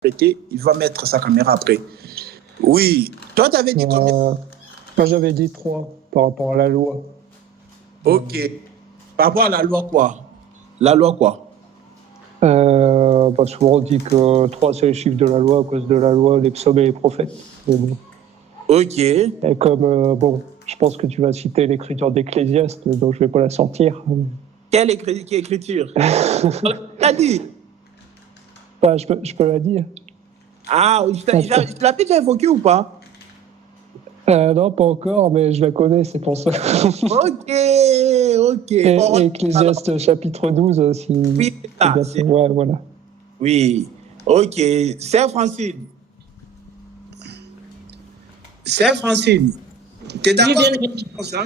prêter, il va mettre sa caméra après. Oui. Toi, tu avais dit combien? Moi, j'avais dit 3 par rapport à la loi. Ok. Par rapport à la loi quoi? La loi quoi? Souvent on dit que 3 c'est le chiffre de la loi à cause de la loi, les psaumes et les prophètes. Bon. Ok. Et comme, je pense que tu vas citer l'écriture d'Ecclésiaste, donc je ne vais pas la sortir. Quelle écriture? T'as dit? Je peux la dire. Ah, je l'avais déjà évoqué ou pas? Non, pas encore, mais je la connais, c'est pour ça. Ok. Et Ecclésiaste chapitre 12, si... Oui, c'est ça. Ouais, voilà. Oui. Ok. C'est Francine. T'es d'accord avec ça?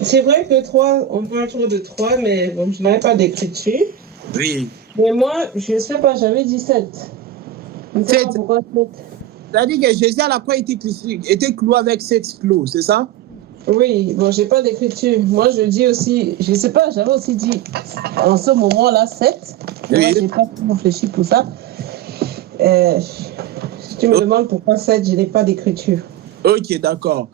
C'est vrai que 3, on parle toujours de 3, mais bon, je n'avais pas d'écriture. Oui. Mais moi, je ne sais pas, j'avais dit 7. Je ne sais pas pourquoi 7. C'est-à-dire que Jésus à la croix était cloué avec 7 clous, c'est ça? Oui, bon, j'ai pas d'écriture. Moi, je dis aussi, je ne sais pas, j'avais aussi dit en ce moment-là 7. Oui. Moi, je n'ai pas réfléchi pour ça. Si tu me demandes pourquoi 7, je n'ai pas d'écriture. Ok, d'accord.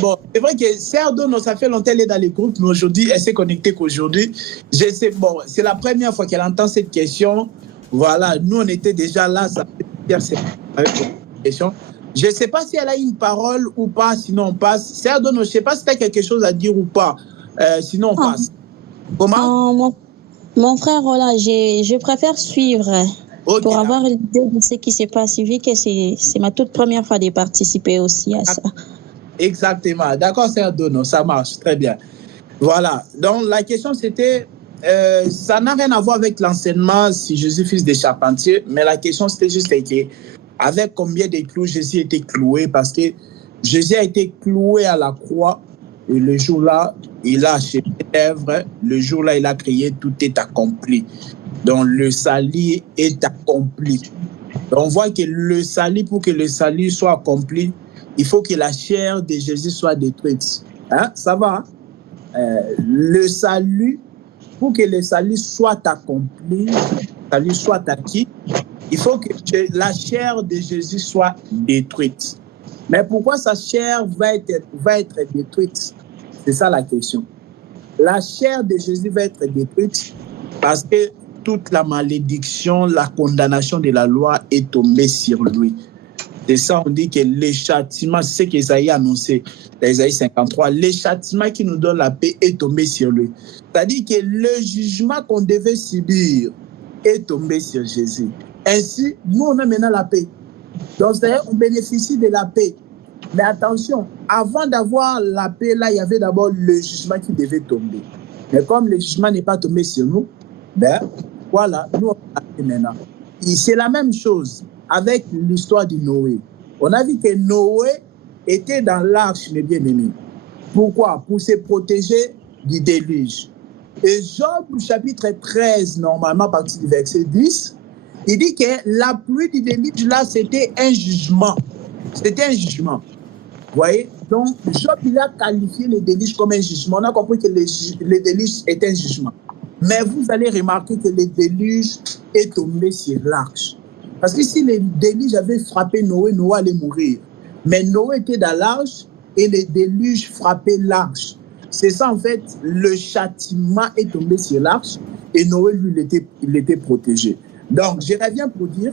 Bon, c'est vrai que Serdo, ça fait longtemps qu'elle est dans les groupes, mais aujourd'hui, elle s'est connectée qu'aujourd'hui. Je sais, bon, c'est la première fois qu'elle entend cette question. Voilà, nous, on était déjà là, ça fait cette question. Je ne sais pas si elle a une parole ou pas, sinon on passe. Serdo, je ne sais pas si tu as quelque chose à dire ou pas, sinon on passe. Comment? Mon frère, voilà, je préfère suivre pour avoir l'idée de ce qui s'est passé, vu que c'est ma toute première fois de participer aussi à ça. Exactement. D'accord, Serdo, ça marche, très bien. Voilà. Donc, la question, c'était, ça n'a rien à voir avec l'enseignement si Jésus fils des charpentiers, mais la question, c'était juste avec combien de clous Jésus était cloué, parce que Jésus a été cloué à la croix, et le jour-là, il a acheté l'œuvre, le jour-là, il a crié, tout est accompli. Donc, le salut est accompli. Donc, on voit que le salut, pour que le salut soit accompli, il faut que la chair de Jésus soit détruite. Hein? Ça va? Le salut, pour que le salut soit accompli, le salut soit acquis, il faut que la chair de Jésus soit détruite. Mais pourquoi sa chair va être détruite? C'est ça la question. La chair de Jésus va être détruite parce que toute la malédiction, la condamnation de la loi est tombée sur lui. C'est ça, on dit que le châtiment, c'est ce qu'Ésaïe a annoncé dans Ésaïe 53, le châtiment qui nous donne la paix est tombé sur lui. C'est-à-dire que le jugement qu'on devait subir est tombé sur Jésus. Ainsi, nous, on a maintenant la paix. Donc, c'est-à-dire on bénéficie de la paix. Mais attention, avant d'avoir la paix, là, il y avait d'abord le jugement qui devait tomber. Mais comme le jugement n'est pas tombé sur nous, ben voilà, nous, on a la paix maintenant. Et c'est la même chose avec l'histoire de Noé. On a vu que Noé était dans l'arche, mes bien-aimés. Pourquoi? Pour se protéger du déluge. Et Job, chapitre 13, normalement, à partir du verset 10, il dit que la pluie du déluge, là, c'était un jugement. C'était un jugement. Vous voyez? Donc, Job, il a qualifié le déluge comme un jugement. On a compris que le déluge est un jugement. Mais vous allez remarquer que le déluge est tombé sur l'arche. Parce que si le déluge avait frappé Noé, Noé allait mourir. Mais Noé était dans l'arche et le déluge frappait l'arche. C'est ça, en fait, le châtiment est tombé sur l'arche et Noé, lui, il était protégé. Donc, je reviens pour dire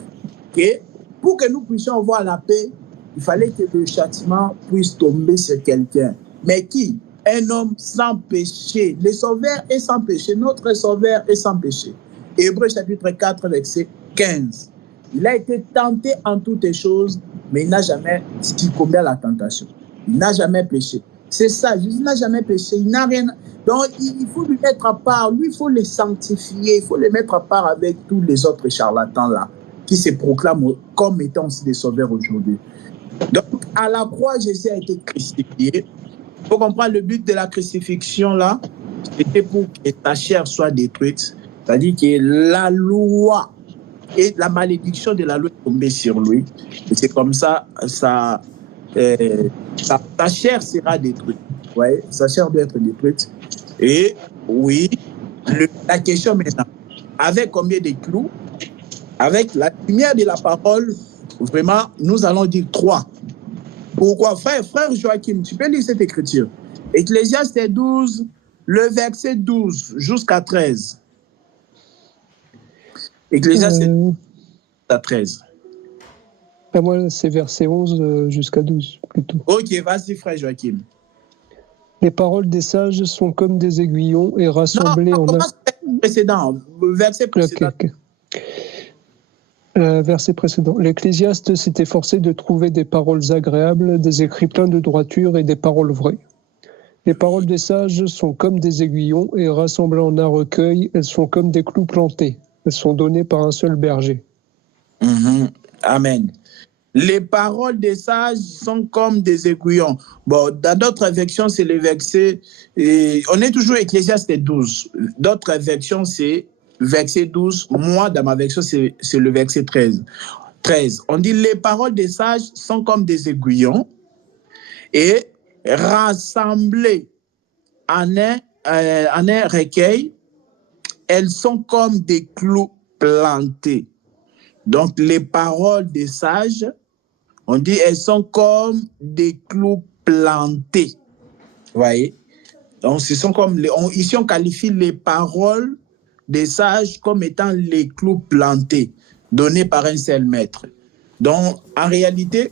que pour que nous puissions avoir la paix, il fallait que le châtiment puisse tomber sur quelqu'un. Mais qui? Un homme sans péché. Le sauveur est sans péché. Notre sauveur est sans péché. Hébreux chapitre 4, verset 15. Il a été tenté en toutes choses, mais il n'a jamais succombé à la tentation. Il n'a jamais péché. C'est ça, Jésus n'a jamais péché. Il n'a rien. Donc, il faut lui mettre à part. Lui, il faut le sanctifier. Il faut le mettre à part avec tous les autres charlatans là, qui se proclament comme étant aussi des sauveurs aujourd'hui. Donc, à la croix, Jésus a été crucifié. Il faut comprendre le but de la crucifixion là, c'était pour que ta chair soit détruite. C'est-à-dire que la loi et la malédiction de la loi est tombée sur lui. Et c'est comme ça, ta chair sera détruite. Vous voyez, sa chair doit être détruite. Et oui, la question maintenant, avec combien de clous? Avec la lumière de la parole, vraiment, nous allons dire 3. Pourquoi, frère Joachim, tu peux lire cette écriture. Ecclésiaste 12, le verset 12 jusqu'à 13. Ecclésiaste 12 à 13. Moi, c'est verset 11 jusqu'à 12, plutôt. Ok, vas-y, frère Joachim. Les paroles des sages sont comme des aiguillons et rassemblées non, en un... Verset précédent. Okay. Verset précédent. L'Ecclésiaste s'est efforcé de trouver des paroles agréables, des écrits pleins de droiture et des paroles vraies. Les paroles des sages sont comme des aiguillons et rassemblées en un recueil, elles sont comme des clous plantés. Elles sont données par un seul berger. Amen. Les paroles des sages sont comme des aiguillons. Bon, dans d'autres versions, c'est le verset... on est toujours Ecclésiaste 12. D'autres versions, c'est verset 12. Moi, dans ma version, c'est le verset 13. On dit, les paroles des sages sont comme des aiguillons et rassemblées en un recueil, elles sont comme des clous plantés. Donc, les paroles des sages, on dit, elles sont comme des clous plantés. Vous voyez? Donc, ce sont comme ici, on qualifie les paroles des sages comme étant les clous plantés, donnés par un seul maître. Donc, en réalité,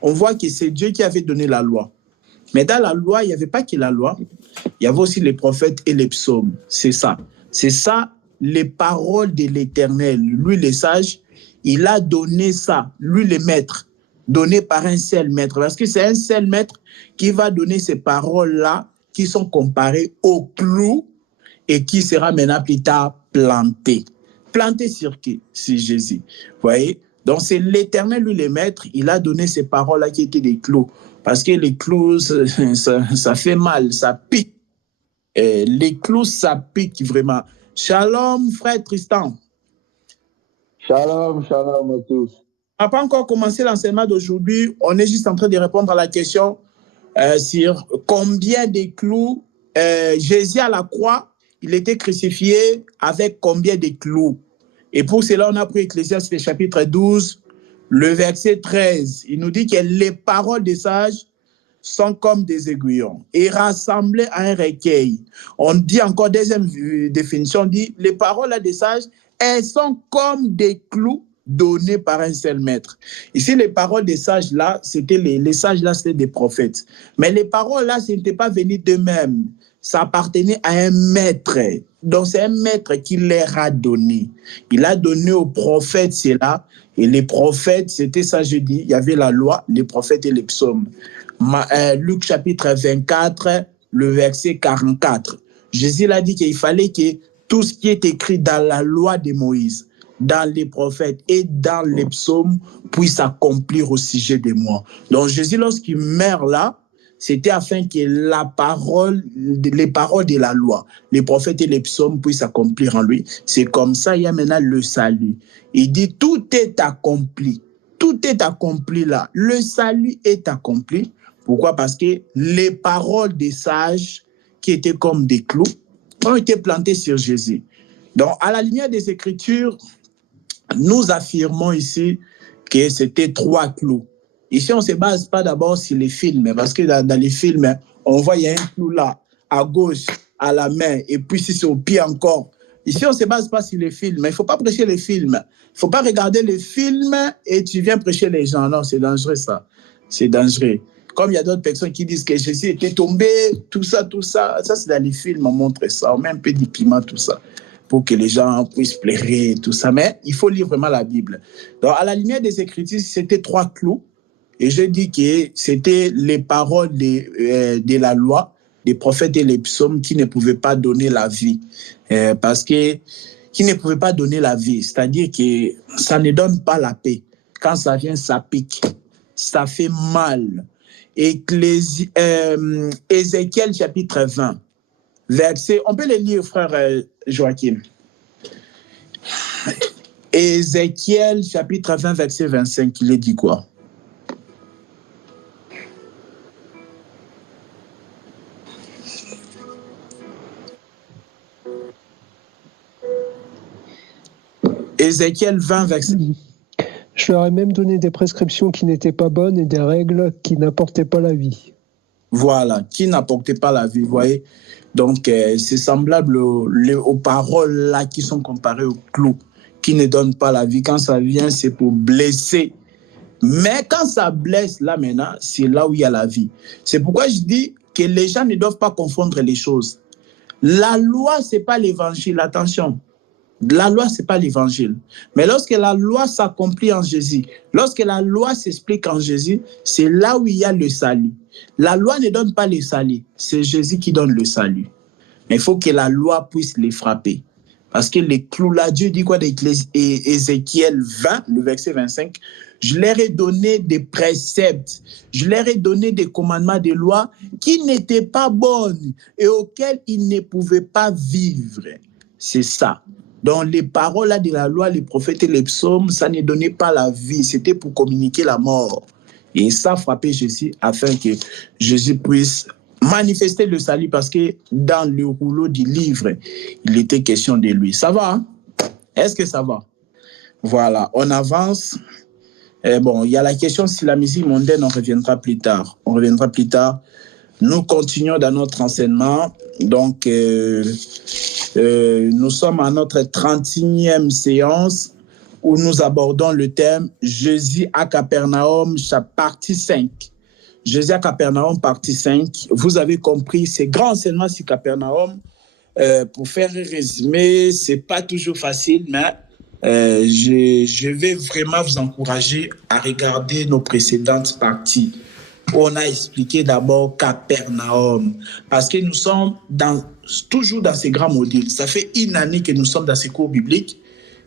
on voit que c'est Dieu qui avait donné la loi. Mais dans la loi, il n'y avait pas que la loi, il y avait aussi les prophètes et les psaumes. C'est ça. C'est ça, les paroles de l'Éternel. Lui, les sages, il a donné ça, lui, les maîtres, donné par un seul maître. Parce que c'est un seul maître qui va donner ces paroles-là qui sont comparées au clou et qui sera maintenant plus tard planté. Planté sur qui? Sur Jésus. Vous voyez? Donc, c'est l'Éternel, lui, les maîtres, il a donné ces paroles-là qui étaient des clous. Parce que les clous, ça fait mal, ça pique. Et les clous, ça pique vraiment. Shalom, frère Tristan. Shalom, shalom à tous. On n'a pas encore commencé l'enseignement d'aujourd'hui. On est juste en train de répondre à la question sur combien de clous Jésus à la croix, il était crucifié avec combien de clous. Et pour cela, on a pris Ecclésiaste chapitre 12, le verset 13. Il nous dit que les paroles des sages sont comme des aiguillons et rassemblées à un recueil. On dit encore, deuxième définition, on dit les paroles des sages, elles sont comme des clous donnés par un seul maître. Ici, les paroles des sages là, c'était les sages là, c'était des prophètes. Mais les paroles là, ce n'était pas venu d'eux-mêmes. Ça appartenait à un maître. Donc, c'est un maître qui leur a donné. Il a donné aux prophètes cela. Et les prophètes, c'était ça, je dis, il y avait la loi, les prophètes et les psaumes. Luc chapitre 24, le verset 44. Jésus l'a dit qu'il fallait que tout ce qui est écrit dans la loi de Moïse, dans les prophètes et dans les psaumes puisse s'accomplir au sujet de moi. Donc Jésus, lorsqu'il meurt là, c'était afin que les paroles de la loi, les prophètes et les psaumes puissent s'accomplir en lui. C'est comme ça, il y a maintenant le salut. Il dit, tout est accompli. Tout est accompli là. Le salut est accompli. Pourquoi? Parce que les paroles des sages, qui étaient comme des clous, ont été plantées sur Jésus. Donc, à la lumière des Écritures, nous affirmons ici que c'était 3 clous. Ici, on ne se base pas d'abord sur les films, parce que dans les films, on voit il y a un clou là, à gauche, à la main, et puis si c'est au pied encore. Ici, on ne se base pas sur les films. Il ne faut pas prêcher les films. Il ne faut pas regarder les films et tu viens prêcher les gens. Non, c'est dangereux ça. C'est dangereux. Comme il y a d'autres personnes qui disent que Jésus était tombé, tout ça, ça c'est dans les films, on montre ça, on met un peu de piment, tout ça, pour que les gens puissent pleurer, tout ça. Mais il faut lire vraiment la Bible. Donc, à la lumière des Écritures, c'était 3 clous. Et je dis que c'était les paroles de la loi, des prophètes et les psaumes qui ne pouvaient pas donner la vie. Parce que qui ne pouvaient pas donner la vie. C'est-à-dire que ça ne donne pas la paix. Quand ça vient, ça pique. Ça fait mal. Ézéchiel chapitre 20, verset, on peut le lire, frère Joachim. Ézéchiel chapitre 20, verset 25, il est dit quoi? Ézéchiel 20, verset. Je leur ai même donné des prescriptions qui n'étaient pas bonnes et des règles qui n'apportaient pas la vie. Voilà, qui n'apportaient pas la vie, vous voyez. Donc, c'est semblable aux paroles là qui sont comparées au clou, qui ne donnent pas la vie. Quand ça vient, c'est pour blesser. Mais quand ça blesse, là maintenant, c'est là où il y a la vie. C'est pourquoi je dis que les gens ne doivent pas confondre les choses. La loi, ce n'est pas l'évangile, attention. La loi, ce n'est pas l'évangile. Mais lorsque la loi s'accomplit en Jésus, lorsque la loi s'explique en Jésus, c'est là où il y a le salut. La loi ne donne pas le salut, c'est Jésus qui donne le salut. Mais il faut que la loi puisse les frapper. Parce que les clous là, Dieu dit quoi d'Ézéchiel 20, le verset 25, je leur ai donné des préceptes, je leur ai donné des commandements, des lois qui n'étaient pas bonnes et auxquelles ils ne pouvaient pas vivre. C'est ça. Donc les paroles là de la loi, les prophètes et les psaumes, ça ne donnait pas la vie, c'était pour communiquer la mort. Et ça frappait Jésus afin que Jésus puisse manifester le salut, parce que dans le rouleau du livre, il était question de lui. Ça va, hein? Est-ce que ça va? Voilà, on avance. Bon, il y a la question si la musique mondaine, on reviendra plus tard. Nous continuons dans notre enseignement. Donc, nous sommes à notre 31e séance où nous abordons le thème Jésus à Capernaum, partie 5. Jésus à Capernaum, partie 5. Vous avez compris, c'est grand enseignement sur Capernaum. Pour faire un résumé, ce n'est pas toujours facile, mais je vais vraiment vous encourager à regarder nos précédentes parties. On a expliqué d'abord Capernaum, parce que nous sommes toujours dans ces grands modules. Ça fait une année que nous sommes dans ces cours bibliques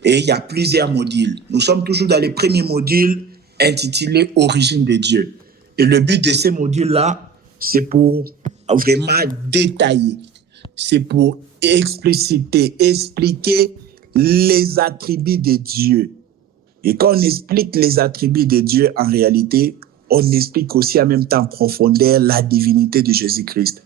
et il y a plusieurs modules. Nous sommes toujours dans les premiers modules intitulés « Origine de Dieu ». Et le but de ces modules-là, c'est pour vraiment détailler, c'est pour expliciter, expliquer les attributs de Dieu. Et quand on explique les attributs de Dieu, en réalité, on explique aussi en même temps en profondeur la divinité de Jésus-Christ.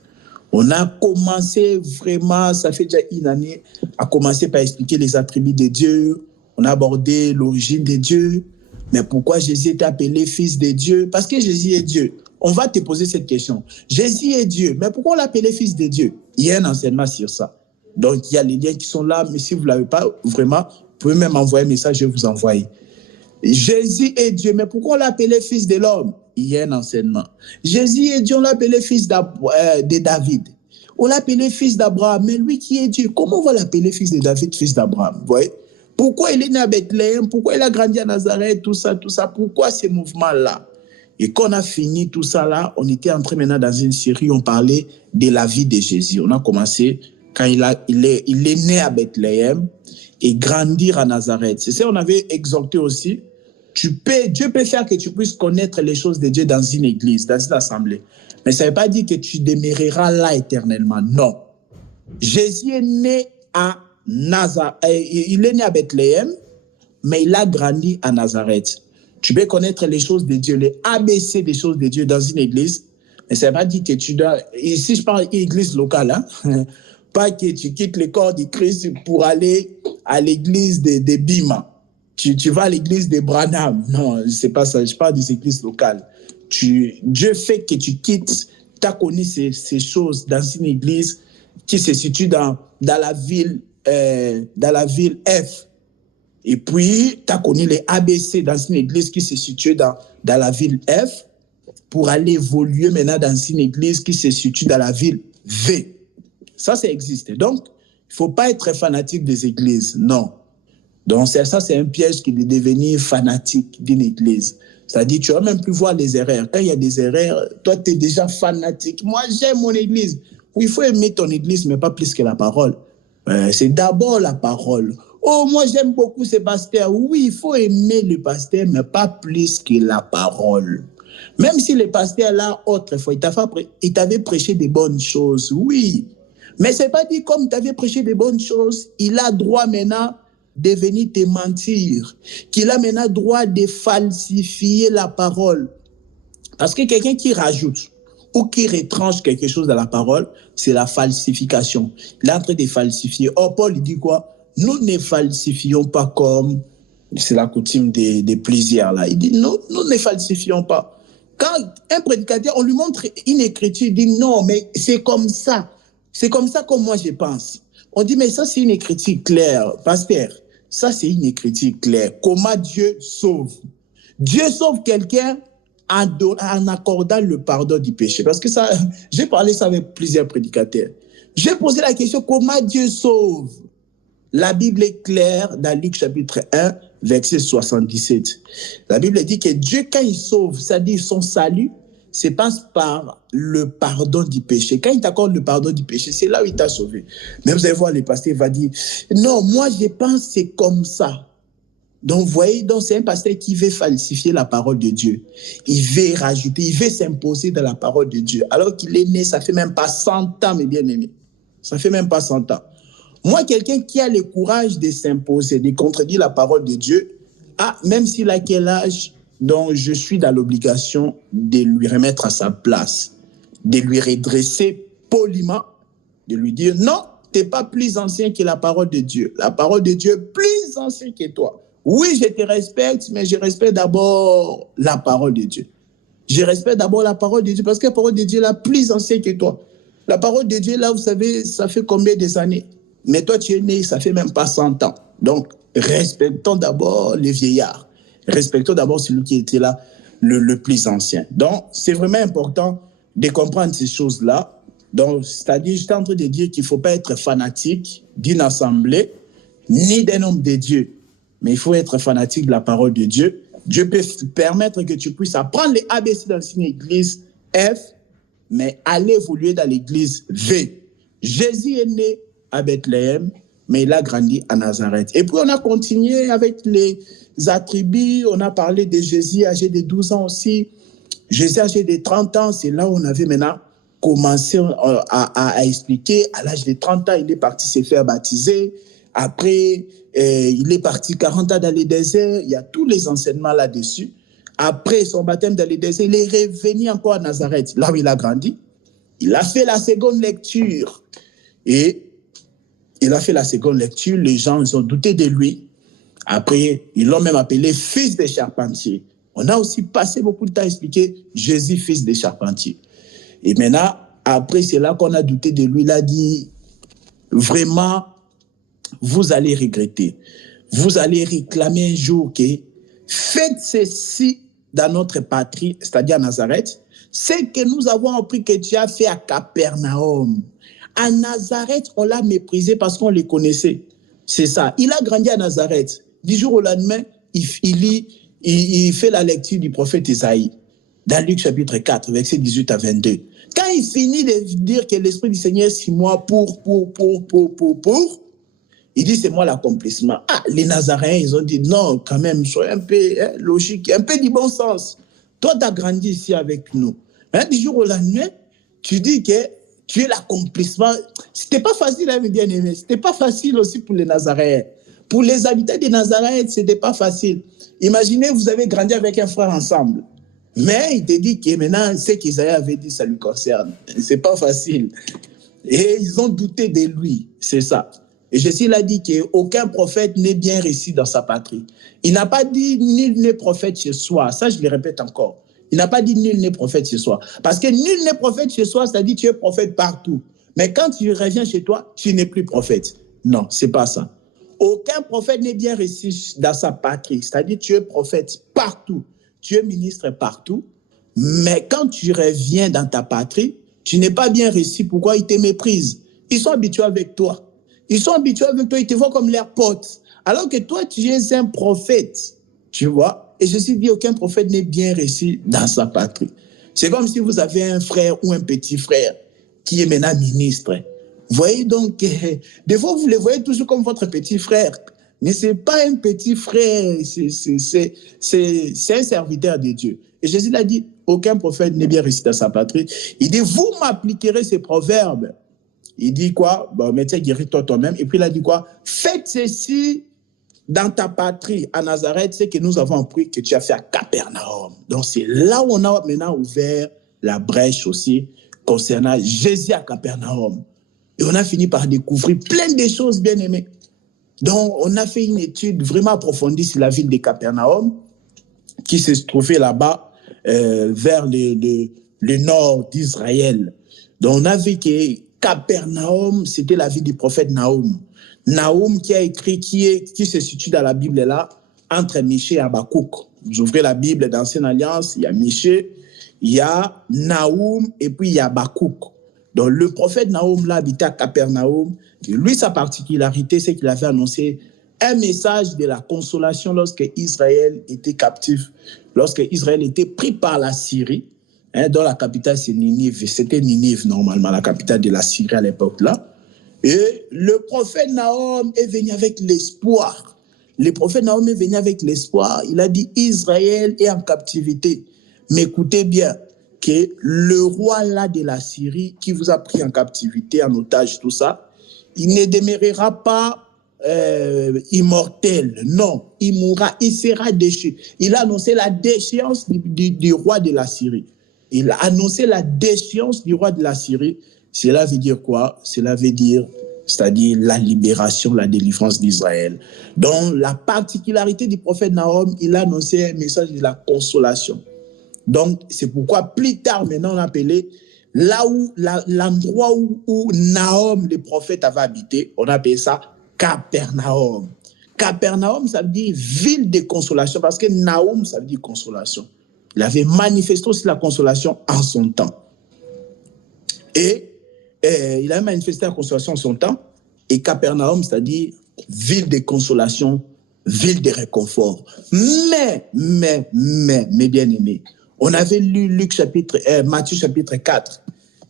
On a commencé vraiment, ça fait déjà une année, à commencer par expliquer les attributs de Dieu. On a abordé l'origine de Dieu. Mais pourquoi Jésus est appelé fils de Dieu? Parce que Jésus est Dieu. On va te poser cette question. Jésus est Dieu, mais pourquoi on l'appelait fils de Dieu? Il y a un enseignement sur ça. Donc, il y a les liens qui sont là, mais si vous ne l'avez pas, vraiment, vous pouvez même envoyer un message, je vais vous envoyer. Jésus est Dieu, mais pourquoi on l'appelait fils de l'homme? Il y a un enseignement. Jésus est Dieu, on l'appelait fils de David. On l'appelait fils d'Abraham, mais lui qui est Dieu, comment on va l'appeler fils de David, fils d'Abraham? Vous voyez? Pourquoi il est né à Bethléem? Pourquoi il a grandi à Nazareth? Tout ça. Pourquoi ces mouvements-là? Et quand on a fini tout ça là, on était entré maintenant dans une série, on parlait de la vie de Jésus. On a commencé quand il est né à Bethléem et grandir à Nazareth. C'est ça qu'on avait exhorté aussi. Dieu peut faire que tu puisses connaître les choses de Dieu dans une église, dans une assemblée. Mais ça ne veut pas dire que tu demeureras là éternellement. Non. Jésus est né à il est né à Bethléem, mais il a grandi à Nazareth. Tu peux connaître les choses de Dieu, les ABC des choses de Dieu dans une église, mais ça ne veut pas dire que tu dois... Ici, je parle d'église locale, hein? Pas que tu quittes le corps du Christ pour aller à l'église de Bima. Tu vas à l'église de Branham. Non, c'est pas ça. Je parle des églises locales. Dieu fait que tu quittes, tu as connu ces choses dans une église qui se situe dans la ville F. Et puis, tu as connu les ABC dans une église qui se situe dans la ville F pour aller évoluer maintenant dans une église qui se situe dans la ville V. Ça existe. Donc, il ne faut pas être fanatique des églises. Non. Donc, ça, c'est un piège qui est de devenir fanatique d'une église. C'est-à-dire, tu ne vas même plus voir les erreurs. Quand il y a des erreurs, toi, tu es déjà fanatique. Moi, j'aime mon église. Oui, il faut aimer ton église, mais pas plus que la parole. C'est d'abord la parole. Oh, moi, j'aime beaucoup ce pasteur. Oui, il faut aimer le pasteur, mais pas plus que la parole. Même si le pasteur, là, autrefois, il t'avait prêché des bonnes choses. Oui. Mais ce n'est pas dit comme tu avais prêché des bonnes choses, il a droit maintenant de venir te mentir, qu'il a maintenant droit de falsifier la parole. Parce que quelqu'un qui rajoute ou qui retranche quelque chose dans la parole, c'est la falsification. Il est en train de falsifier. Or, Paul, il dit quoi? nous ne falsifions pas comme c'est la coutume des plaisirs là. Il dit non, nous ne falsifions pas. Quand un prédicateur, on lui montre une écriture, il dit non, mais c'est comme ça comme moi je pense. On dit mais ça c'est une écriture claire, pasteur. Ça c'est une écriture claire. Comment Dieu sauve? Dieu sauve quelqu'un en accordant le pardon du péché. Parce que ça, j'ai parlé ça avec plusieurs prédicateurs. J'ai posé la question comment Dieu sauve? La Bible est claire dans Luc chapitre 1, verset 77. La Bible dit que Dieu, quand il sauve, c'est-à-dire son salut, c'est passe par le pardon du péché. Quand il t'accorde le pardon du péché, c'est là où il t'a sauvé. Mais vous allez voir, le pasteur va dire, non, moi je pense que c'est comme ça. Donc, vous voyez, donc c'est un pasteur qui veut falsifier la parole de Dieu. Il veut rajouter, il veut s'imposer dans la parole de Dieu. Alors qu'il est né, ça fait même pas 100 ans, mes bien-aimés. Ça fait même pas 100 ans. Moi, quelqu'un qui a le courage de s'imposer, de contredire la parole de Dieu, même s'il a quel âge, donc je suis dans l'obligation de lui remettre à sa place, de lui redresser poliment, de lui dire non, tu n'es pas plus ancien que la parole de Dieu. La parole de Dieu est plus ancienne que toi. Oui, je te respecte, mais je respecte d'abord la parole de Dieu. Je respecte d'abord la parole de Dieu parce que la parole de Dieu est la plus ancienne que toi. La parole de Dieu, là, vous savez, ça fait combien d'années? Mais toi, tu es né, ça fait même pas 100 ans. Donc, respectons d'abord les vieillards. Respectons d'abord celui qui était là, le plus ancien. Donc, c'est vraiment important de comprendre ces choses-là. Donc, c'est-à-dire, j'étais en train de dire qu'il ne faut pas être fanatique d'une assemblée, ni d'un homme de Dieu. Mais il faut être fanatique de la parole de Dieu. Dieu peut permettre que tu puisses apprendre les ABC dans une église F, mais aller évoluer dans l'église V. Jésus est né à Bethléem, mais il a grandi à Nazareth. Et puis on a continué avec les attributs, on a parlé de Jésus âgé de 12 ans aussi, Jésus âgé de 30 ans, c'est là où on avait maintenant commencé à expliquer, à l'âge de 30 ans, il est parti se faire baptiser, après il est parti 40 ans dans le désert, il y a tous les enseignements là-dessus. Après son baptême dans le désert, il est revenu encore à Nazareth, là où il a grandi. Il a fait la seconde lecture et il a fait la seconde lecture, les gens ils ont douté de lui. Après, ils l'ont même appelé fils des charpentiers. On a aussi passé beaucoup de temps à expliquer Jésus, fils des charpentiers. Et maintenant, après, c'est là qu'on a douté de lui. Il a dit, vraiment, vous allez regretter. Vous allez réclamer un jour que faites ceci dans notre patrie, c'est-à-dire à Nazareth, c'est que nous avons appris que tu as fait à Capernaum. À Nazareth, on l'a méprisé parce qu'on le connaissait. C'est ça. Il a grandi à Nazareth. Du jour au lendemain, il fait la lecture du prophète Isaïe dans Luc chapitre 4, versets 18 à 22. Quand il finit de dire que l'Esprit du Seigneur est sur moi il dit c'est moi l'accomplissement. Les Nazaréens, ils ont dit non, quand même, soyez un peu logique, un peu du bon sens. Toi, tu as grandi ici avec nous. Mais du jour au lendemain, tu dis que tu es l'accomplissement. C'était pas facile, hein, mes bien-aimés. C'était pas facile aussi pour les Nazaréens. Pour les habitants des Nazareth, c'était pas facile. Imaginez, vous avez grandi avec un frère ensemble. Mais il te dit que maintenant, ce qu'Isaïe avait dit, ça lui concerne. C'est pas facile. Et ils ont douté de lui. C'est ça. Et Jésus a dit qu'aucun prophète n'est bien réussi dans sa patrie. Il n'a pas dit nul n'est prophète chez soi. Ça, je le répète encore. Il n'a pas dit nul n'est prophète chez soi. Parce que nul n'est prophète chez soi, c'est-à-dire que tu es prophète partout. Mais quand tu reviens chez toi, tu n'es plus prophète. Non, c'est pas ça. Aucun prophète n'est bien réussi dans sa patrie. C'est-à-dire que tu es prophète partout. Tu es ministre partout. Mais quand tu reviens dans ta patrie, tu n'es pas bien réussi. Pourquoi? Ils te méprisent. Ils sont habitués avec toi. Ils sont habitués avec toi. Ils te voient comme leurs potes. Alors que toi, tu es un prophète. Tu vois? Et Jésus dit, aucun prophète n'est bien réussi dans sa patrie. C'est comme si vous avez un frère ou un petit frère qui est maintenant ministre. Vous voyez donc, des fois, vous le voyez toujours comme votre petit frère. Mais ce n'est pas un petit frère, c'est un serviteur de Dieu. Et Jésus a dit, aucun prophète n'est bien réussi dans sa patrie. Il dit, vous m'appliquerez ces proverbes. Il dit quoi? Médecin, guéris-toi toi-même. Et puis il a dit quoi? Faites ceci dans ta patrie, à Nazareth, c'est que nous avons appris que tu as fait à Capernaum. Donc c'est là où on a maintenant ouvert la brèche aussi concernant Jésus à Capernaum. Et on a fini par découvrir plein de choses, bien aimées. Donc, on a fait une étude vraiment approfondie sur la ville de Capernaum, qui se trouvait là-bas, vers le nord d'Israël. Donc, on a vu que Capernaum, c'était la ville du prophète Nahum. Nahum qui a écrit, qui se situe dans la Bible là, entre Michée et Habakkuk. Vous ouvrez la Bible d'Ancienne Alliance, il y a Michée, il y a Nahum et puis il y a Habakkuk. Donc, le prophète Nahum là habitait à Capernaum. Et lui, sa particularité, c'est qu'il avait annoncé un message de la consolation lorsque Israël était captif, lorsque Israël était pris par la Syrie, dont la capitale c'est Ninive. C'était Ninive normalement, la capitale de la Syrie à l'époque là. Et le prophète Nahum est venu avec l'espoir. Le prophète Nahum est venu avec l'espoir. Il a dit Israël est en captivité. Mais écoutez bien, que le roi là de la Syrie qui vous a pris en captivité, en otage, tout ça, il ne demeurera pas immortel. Non, il mourra, il sera déchu. Il a annoncé la déchéance du roi de la Syrie. Il a annoncé la déchéance du roi de la Syrie. Cela veut dire quoi? Cela veut dire, c'est-à-dire la libération, la délivrance d'Israël. Donc, la particularité du prophète Nahum, il a annoncé un message de la consolation. Donc, c'est pourquoi plus tard, maintenant, on appelait là où, l'endroit où Nahum, le prophète, avait habité, on appelait ça Capernaum. Capernaum, ça veut dire ville de consolation, parce que Nahum, ça veut dire consolation. Il avait manifesté aussi la consolation en son temps. Et il avait manifesté la consolation en son temps, et Capernaum, c'est-à-dire ville de consolation, ville de réconfort. Mais bien-aimés, on avait lu Matthieu chapitre 4,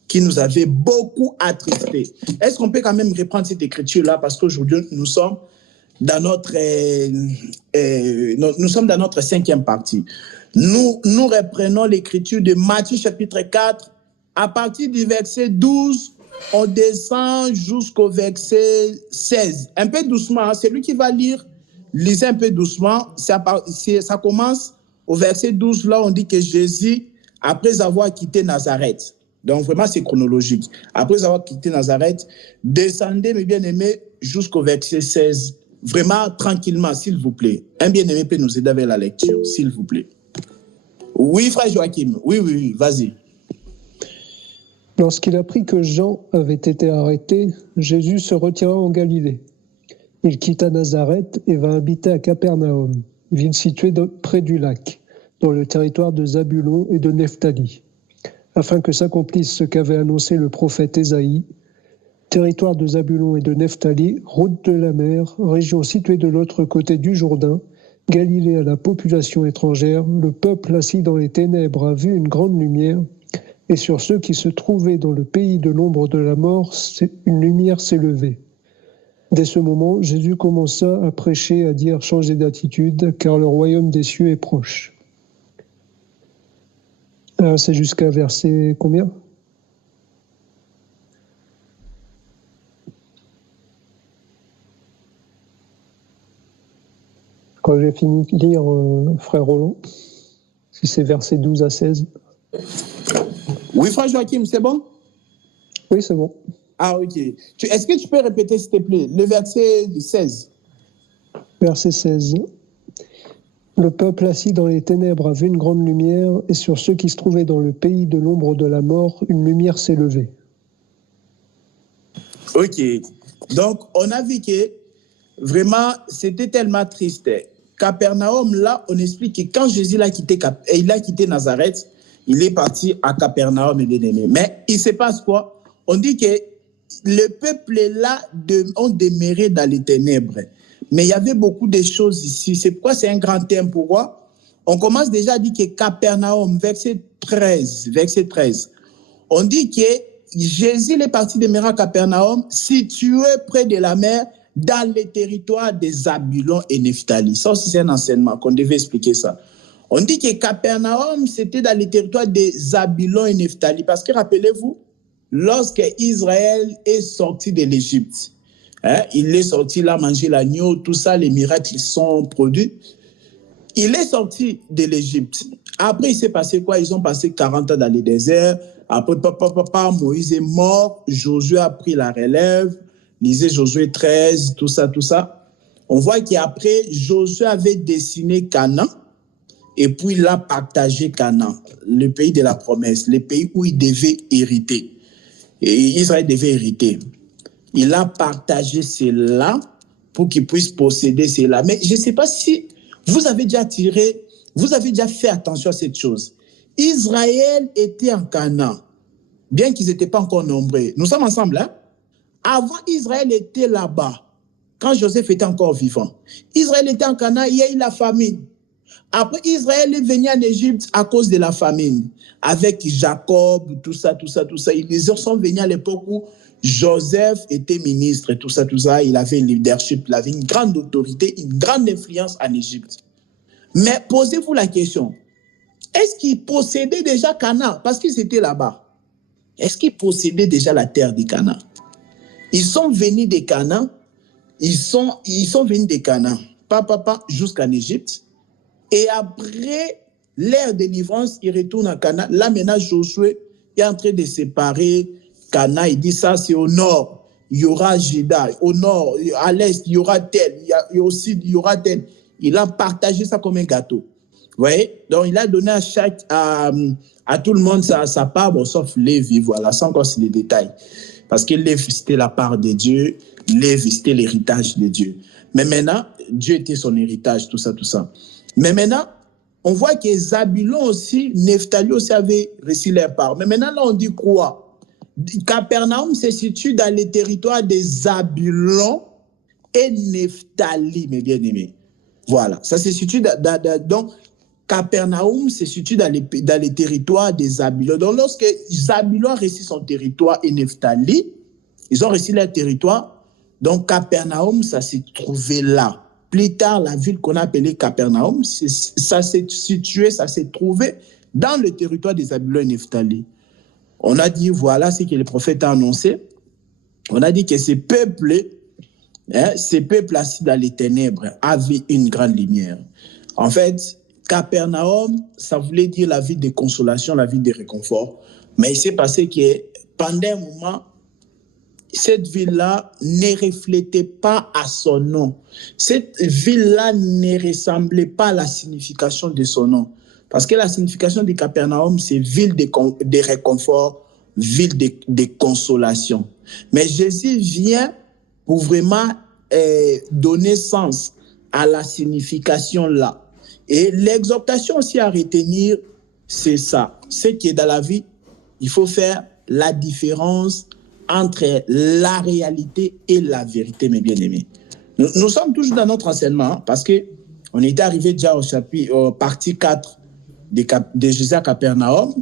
qui nous avait beaucoup attristés. Est-ce qu'on peut quand même reprendre cette écriture-là, parce qu'aujourd'hui, nous sommes dans notre 5e partie. Nous reprenons l'écriture de Matthieu chapitre 4, à partir du verset 12, on descend jusqu'au verset 16. Un peu doucement, hein, c'est lui qui va lire. Lisez un peu doucement. Ça commence au verset 12. Là, on dit que Jésus, après avoir quitté Nazareth, donc vraiment c'est chronologique, après avoir quitté Nazareth, descendez, mes bien-aimés, jusqu'au verset 16. Vraiment tranquillement, s'il vous plaît. Un bien-aimé peut nous aider avec la lecture, s'il vous plaît. Oui, frère Joachim. Oui, vas-y. Lorsqu'il apprit que Jean avait été arrêté, Jésus se retira en Galilée. Il quitta Nazareth et va habiter à Capernaum, ville située près du lac, dans le territoire de Zabulon et de Nephtali, afin que s'accomplisse ce qu'avait annoncé le prophète Ésaïe. Territoire de Zabulon et de Nephtali, route de la mer, région située de l'autre côté du Jourdain, Galilée à la population étrangère, le peuple assis dans les ténèbres a vu une grande lumière, et sur ceux qui se trouvaient dans le pays de l'ombre de la mort, une lumière s'est levée. Dès ce moment, Jésus commença à prêcher, à dire « Changez d'attitude, car le royaume des cieux est proche ». C'est jusqu'à verset combien? Quand j'ai fini de lire, frère Roland, si c'est verset 12 à 16. Oui, frère Joachim, c'est bon? Oui, c'est bon. Ah, ok. Est-ce que tu peux répéter, s'il te plaît, le verset 16? Verset 16. Le peuple assis dans les ténèbres a vu une grande lumière, et sur ceux qui se trouvaient dans le pays de l'ombre de la mort, une lumière s'est levée. Ok. Donc, on a vu que vraiment, c'était tellement triste. Capernaum, là, on explique que quand Jésus il a quitté Nazareth, il est parti à Capernaum, bien-aimé. Mais il se passe quoi? On dit que le peuple là ont demeuré dans les ténèbres. Mais il y avait beaucoup de choses ici. C'est pourquoi c'est un grand thème. Pourquoi? On commence déjà à dire que Capernaum, verset 13, on dit que Jésus est parti demeurer à Capernaum, situé près de la mer, dans les territoires de Zabulon et Nephtali. Ça aussi, c'est un enseignement qu'on devait expliquer ça. On dit que Capernaum, c'était dans les territoires de Zabulon et Nephtali. Parce que, rappelez-vous, lorsque Israël est sorti de l'Égypte, il est sorti là, manger l'agneau, tout ça, les miracles sont produits. Il est sorti de l'Égypte. Après, il s'est passé quoi? Ils ont passé 40 ans dans le désert. Après, Moïse est mort. Josué a pris la relève. Lisez Josué 13, tout ça. On voit qu'après, Josué avait dessiné Canaan, et puis il a partagé Canaan, le pays de la promesse, le pays où il devait hériter. Et Israël devait hériter. Il a partagé cela pour qu'il puisse posséder cela. Mais je ne sais pas si vous avez déjà fait attention à cette chose. Israël était en Canaan, bien qu'ils n'étaient pas encore nombreux. Nous sommes ensemble, hein? Avant, Israël était là-bas, quand Joseph était encore vivant. Israël était en Canaan, il y a eu la famine. Après, Israël est venu en Égypte à cause de la famine. Avec Jacob, tout ça. Ils sont venus à l'époque où Joseph était ministre, tout ça. Il avait un leadership, il avait une grande autorité, une grande influence en Égypte. Mais posez-vous la question, est-ce qu'ils possédaient déjà Canaan? Parce qu'ils étaient là-bas. Est-ce qu'ils possédaient déjà la terre de Canaan? Ils sont venus de Canaan, ils sont venus de Canaan, jusqu'en Égypte. Et après l'ère de délivrance, ils retournent à Canaan. Là, maintenant, Josué est en train de séparer Canaan. Il dit ça, c'est au nord. Il y aura Juda. Au nord, à l'est, il y aura tel. Au sud, il y aura tel. Il a partagé ça comme un gâteau. Vous voyez? Donc, il a donné à tout le monde sa part, bon, sauf Lévi, voilà, sans encore les détails. Parce que Lévi, c'était la part de Dieu. Lévi, c'était l'héritage de Dieu. Mais maintenant, Dieu était son héritage, tout ça. Mais maintenant, on voit que Zabulon aussi, Nephtali aussi avait reçu leur part. Mais maintenant, là, on dit quoi? Capernaum se situe dans les territoires de Zabulon et Nephtali, mes bien-aimés. Voilà, ça se situe donc Capernaum se situe dans les territoires de Zabulon. Donc, lorsque Zabulon a reçu son territoire et Nephtali, ils ont reçu leur territoire. Donc, Capernaum, ça s'est trouvé là. Plus tard, la ville qu'on a appelée Capernaum, ça s'est situé, ça s'est trouvé dans le territoire des Zabulon et Nephtali. On a dit, voilà ce que le prophète a annoncé. On a dit que ces peuples assis dans les ténèbres avaient une grande lumière. En fait, Capernaum, ça voulait dire la ville de consolation, la ville de réconfort. Mais il s'est passé que pendant un moment, cette ville-là ne reflétait pas à son nom. Cette ville-là ne ressemblait pas à la signification de son nom. Parce que la signification de Capernaum, c'est ville de réconfort, ville de consolation. Mais Jésus vient pour vraiment donner sens à la signification là. Et l'exhortation aussi à retenir, c'est ça. C'est que dans la vie, il faut faire la différence entre la réalité et la vérité, mes bien-aimés. Nous sommes toujours dans notre enseignement parce qu'on était arrivé déjà au partie 4 de Jésus à Capernaum.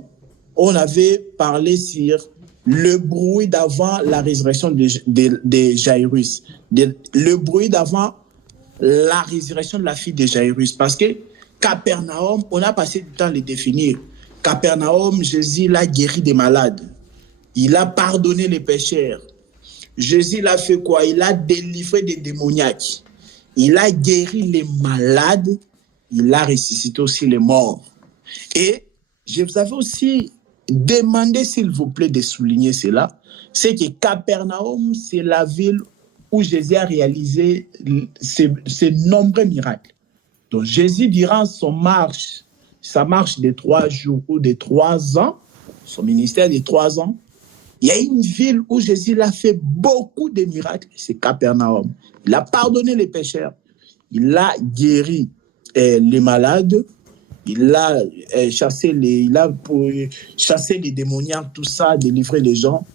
On avait parlé sur le bruit d'avant la résurrection de Jairus, le bruit d'avant la résurrection de la fille de Jairus. Parce que Capernaum, on a passé du temps à le définir. Capernaum, Jésus l'a guéri des malades. Il a pardonné les pécheurs. Jésus l'a fait quoi? Il a délivré des démoniaques. Il a guéri les malades. Il a ressuscité aussi les morts. Et je vous avais aussi demandé, s'il vous plaît, de souligner cela. C'est que Capernaum, c'est la ville où Jésus a réalisé ses nombreux miracles. Donc Jésus, durant sa marche de 3 jours ou de 3 ans, son ministère de 3 ans, il y a une ville où Jésus a fait beaucoup de miracles, c'est Capernaum. Il a pardonné les pécheurs, il a guéri les malades, il a chassé les démoniaques, tout ça, délivré les gens.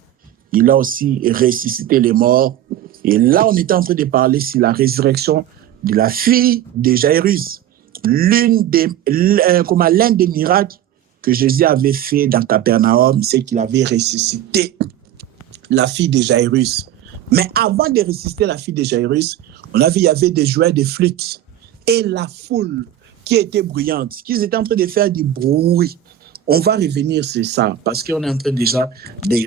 Il a aussi ressuscité les morts. Et là, on était en train de parler sur la résurrection de la fille de Jairus. L'un des miracles que Jésus avait fait dans Capernaum, c'est qu'il avait ressuscité la fille de Jairus. Mais avant de ressusciter la fille de Jairus, on a vu qu'il y avait des joueurs de flûte et la foule qui était bruyante, qu'ils étaient en train de faire du bruit. On va revenir sur ça parce qu'on est en train déjà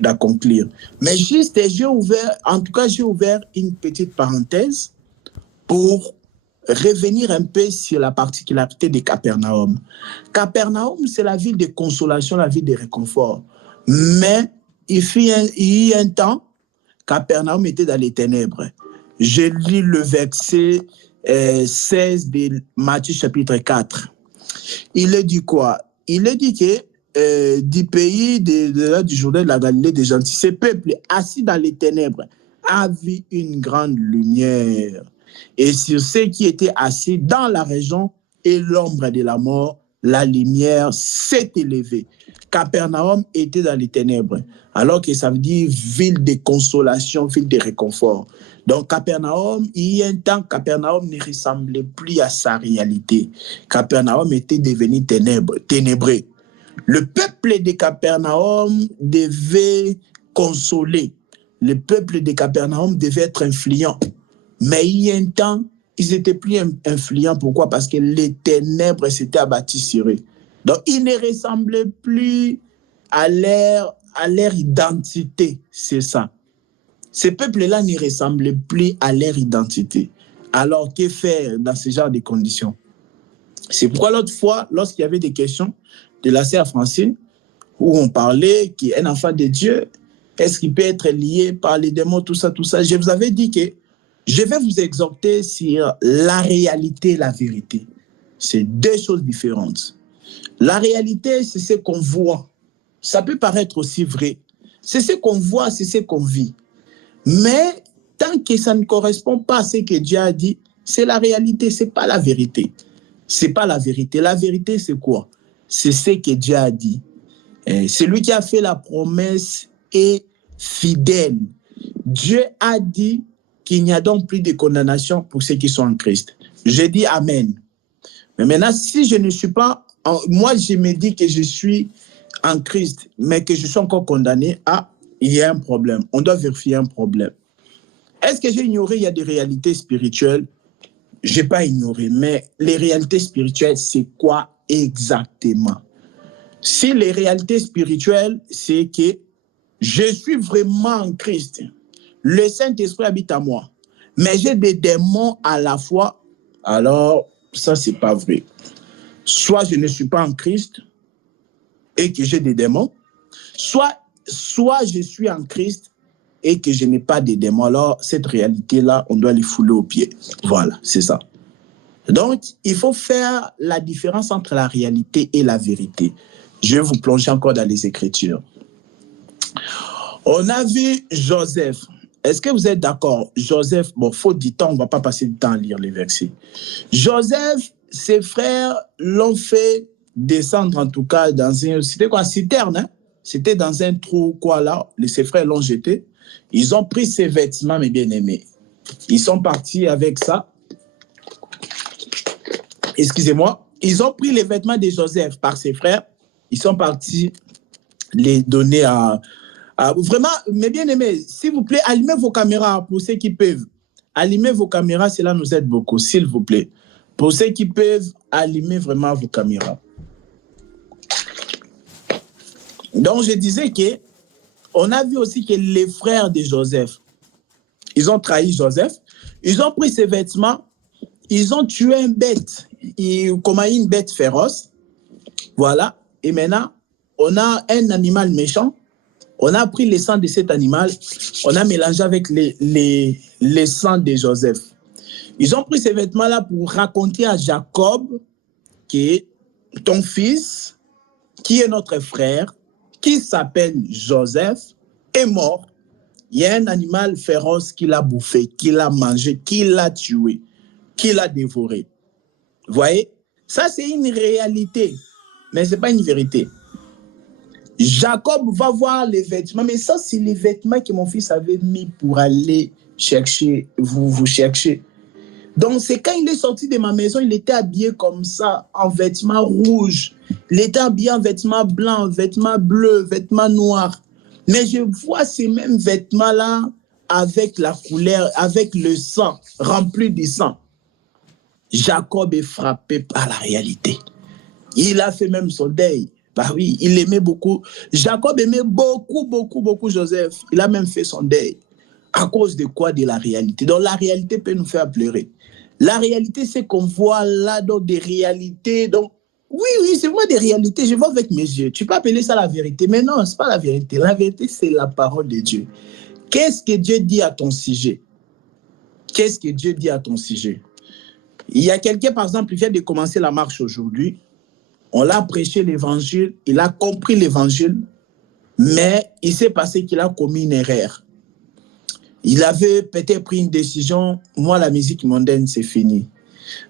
d'accomplir. Mais juste, j'ai ouvert une petite parenthèse pour revenir un peu sur la particularité de Capernaum. Capernaum, c'est la ville de consolation, la ville de réconfort. Mais il y a un temps, Capernaum était dans les ténèbres. Je lis le verset 16 de Matthieu chapitre 4. Il est dit quoi? Il est dit que du pays du Jourdain de la Galilée des gentils, ce peuple assis dans les ténèbres a vu une grande lumière. Et sur ceux qui étaient assis dans la région et l'ombre de la mort, la lumière s'est élevée. Capernaum était dans les ténèbres, alors que ça veut dire ville de consolation, ville de réconfort. Donc Capernaum, il y a un temps, Capernaum ne ressemblait plus à sa réalité. Capernaum était devenu ténébreux. Le peuple de Capernaum devait consoler. Le peuple de Capernaum devait être influent. Mais il y a un temps, ils n'étaient plus influents. Pourquoi? Parce que les ténèbres s'étaient abattues sur eux. Donc, ils ne ressemblaient plus à leur identité. C'est ça. Ces peuples-là ne ressemblaient plus à leur identité. Alors, que faire dans ce genre de conditions? C'est pourquoi l'autre fois, lorsqu'il y avait des questions de la sœur Francine, où on parlait qu'un enfant de Dieu, est-ce qu'il peut être lié par les démons, tout ça, je vous avais dit que je vais vous exhorter sur la réalité et la vérité. C'est deux choses différentes. La réalité, c'est ce qu'on voit. Ça peut paraître aussi vrai. C'est ce qu'on voit, c'est ce qu'on vit. Mais tant que ça ne correspond pas à ce que Dieu a dit, c'est la réalité, ce n'est pas la vérité. Ce n'est pas la vérité. La vérité, c'est quoi? C'est ce que Dieu a dit. Celui qui a fait la promesse est fidèle. Dieu a dit qu'il n'y a donc plus de condamnation pour ceux qui sont en Christ. Je dis Amen. Mais maintenant, si je ne suis pas, moi je me dis que je suis en Christ, mais que je suis encore condamné, il y a un problème. On doit vérifier un problème. Est-ce que j'ai ignoré, il y a des réalités spirituelles? Je n'ai pas ignoré, mais les réalités spirituelles, c'est quoi exactement? Si les réalités spirituelles, c'est que je suis vraiment en Christ, le Saint-Esprit habite en moi, mais j'ai des démons à la fois, alors ça, ce n'est pas vrai. Soit je ne suis pas en Christ et que j'ai des démons, soit je suis en Christ et que je n'ai pas de démons. Alors, cette réalité-là, on doit les fouler aux pieds. Voilà, c'est ça. Donc, il faut faire la différence entre la réalité et la vérité. Je vais vous plonger encore dans les Écritures. On a vu Joseph. Est-ce que vous êtes d'accord? Joseph, bon, faute du temps, on ne va pas passer du temps à lire les versets. Joseph, ses frères l'ont fait descendre, en tout cas, dans un... C'était quoi, citerne, hein? C'était dans un trou, quoi, là. Ses frères l'ont jeté. Ils ont pris ses vêtements, mes bien-aimés. Ils sont partis avec ça. Excusez-moi. Ils ont pris les vêtements de Joseph par ses frères. Ils sont partis les donner à vraiment, mes bien-aimés, s'il vous plaît, allumez vos caméras pour ceux qui peuvent. Allumez vos caméras, cela nous aide beaucoup, s'il vous plaît. Pour ceux qui peuvent, allumez vraiment vos caméras. Donc, je disais qu'on a vu aussi que les frères de Joseph, ils ont trahi Joseph, ils ont pris ses vêtements, ils ont tué une bête, comme une bête féroce. Voilà. Et maintenant, on a un animal méchant. On a pris le sang de cet animal, on a mélangé avec les sangs de Joseph. Ils ont pris ces vêtements-là pour raconter à Jacob que ton fils, qui est notre frère, qui s'appelle Joseph, est mort. Il y a un animal féroce qui l'a bouffé, qui l'a mangé, qui l'a tué, qui l'a dévoré. Vous voyez? Ça, c'est une réalité, mais ce n'est pas une vérité. Jacob va voir les vêtements, mais ça, c'est les vêtements que mon fils avait mis pour aller chercher, vous chercher. Donc, c'est quand il est sorti de ma maison, il était habillé comme ça, en vêtements rouges. Il était habillé en vêtements blancs, vêtements bleus, vêtements noirs. Mais je vois ces mêmes vêtements-là avec la couleur, avec le sang, rempli de sang. Jacob est frappé par la réalité. Il a fait même son deuil. Bah oui, il aimait beaucoup. Jacob aimait beaucoup Joseph. Il a même fait son deuil. À cause de quoi? De la réalité. Donc la réalité peut nous faire pleurer. La réalité, c'est qu'on voit là donc des réalités. Donc oui, c'est moi des réalités. Je vois avec mes yeux. Tu peux appeler ça la vérité, mais non, c'est pas la vérité. La vérité, c'est la parole de Dieu. Qu'est-ce que Dieu dit à ton sujet? Qu'est-ce que Dieu dit à ton sujet? Il y a quelqu'un, par exemple, il vient de commencer la marche aujourd'hui. On l'a prêché l'évangile, il a compris l'évangile, mais il s'est passé qu'il a commis une erreur. Il avait peut-être pris une décision, moi, la musique mondaine, c'est fini.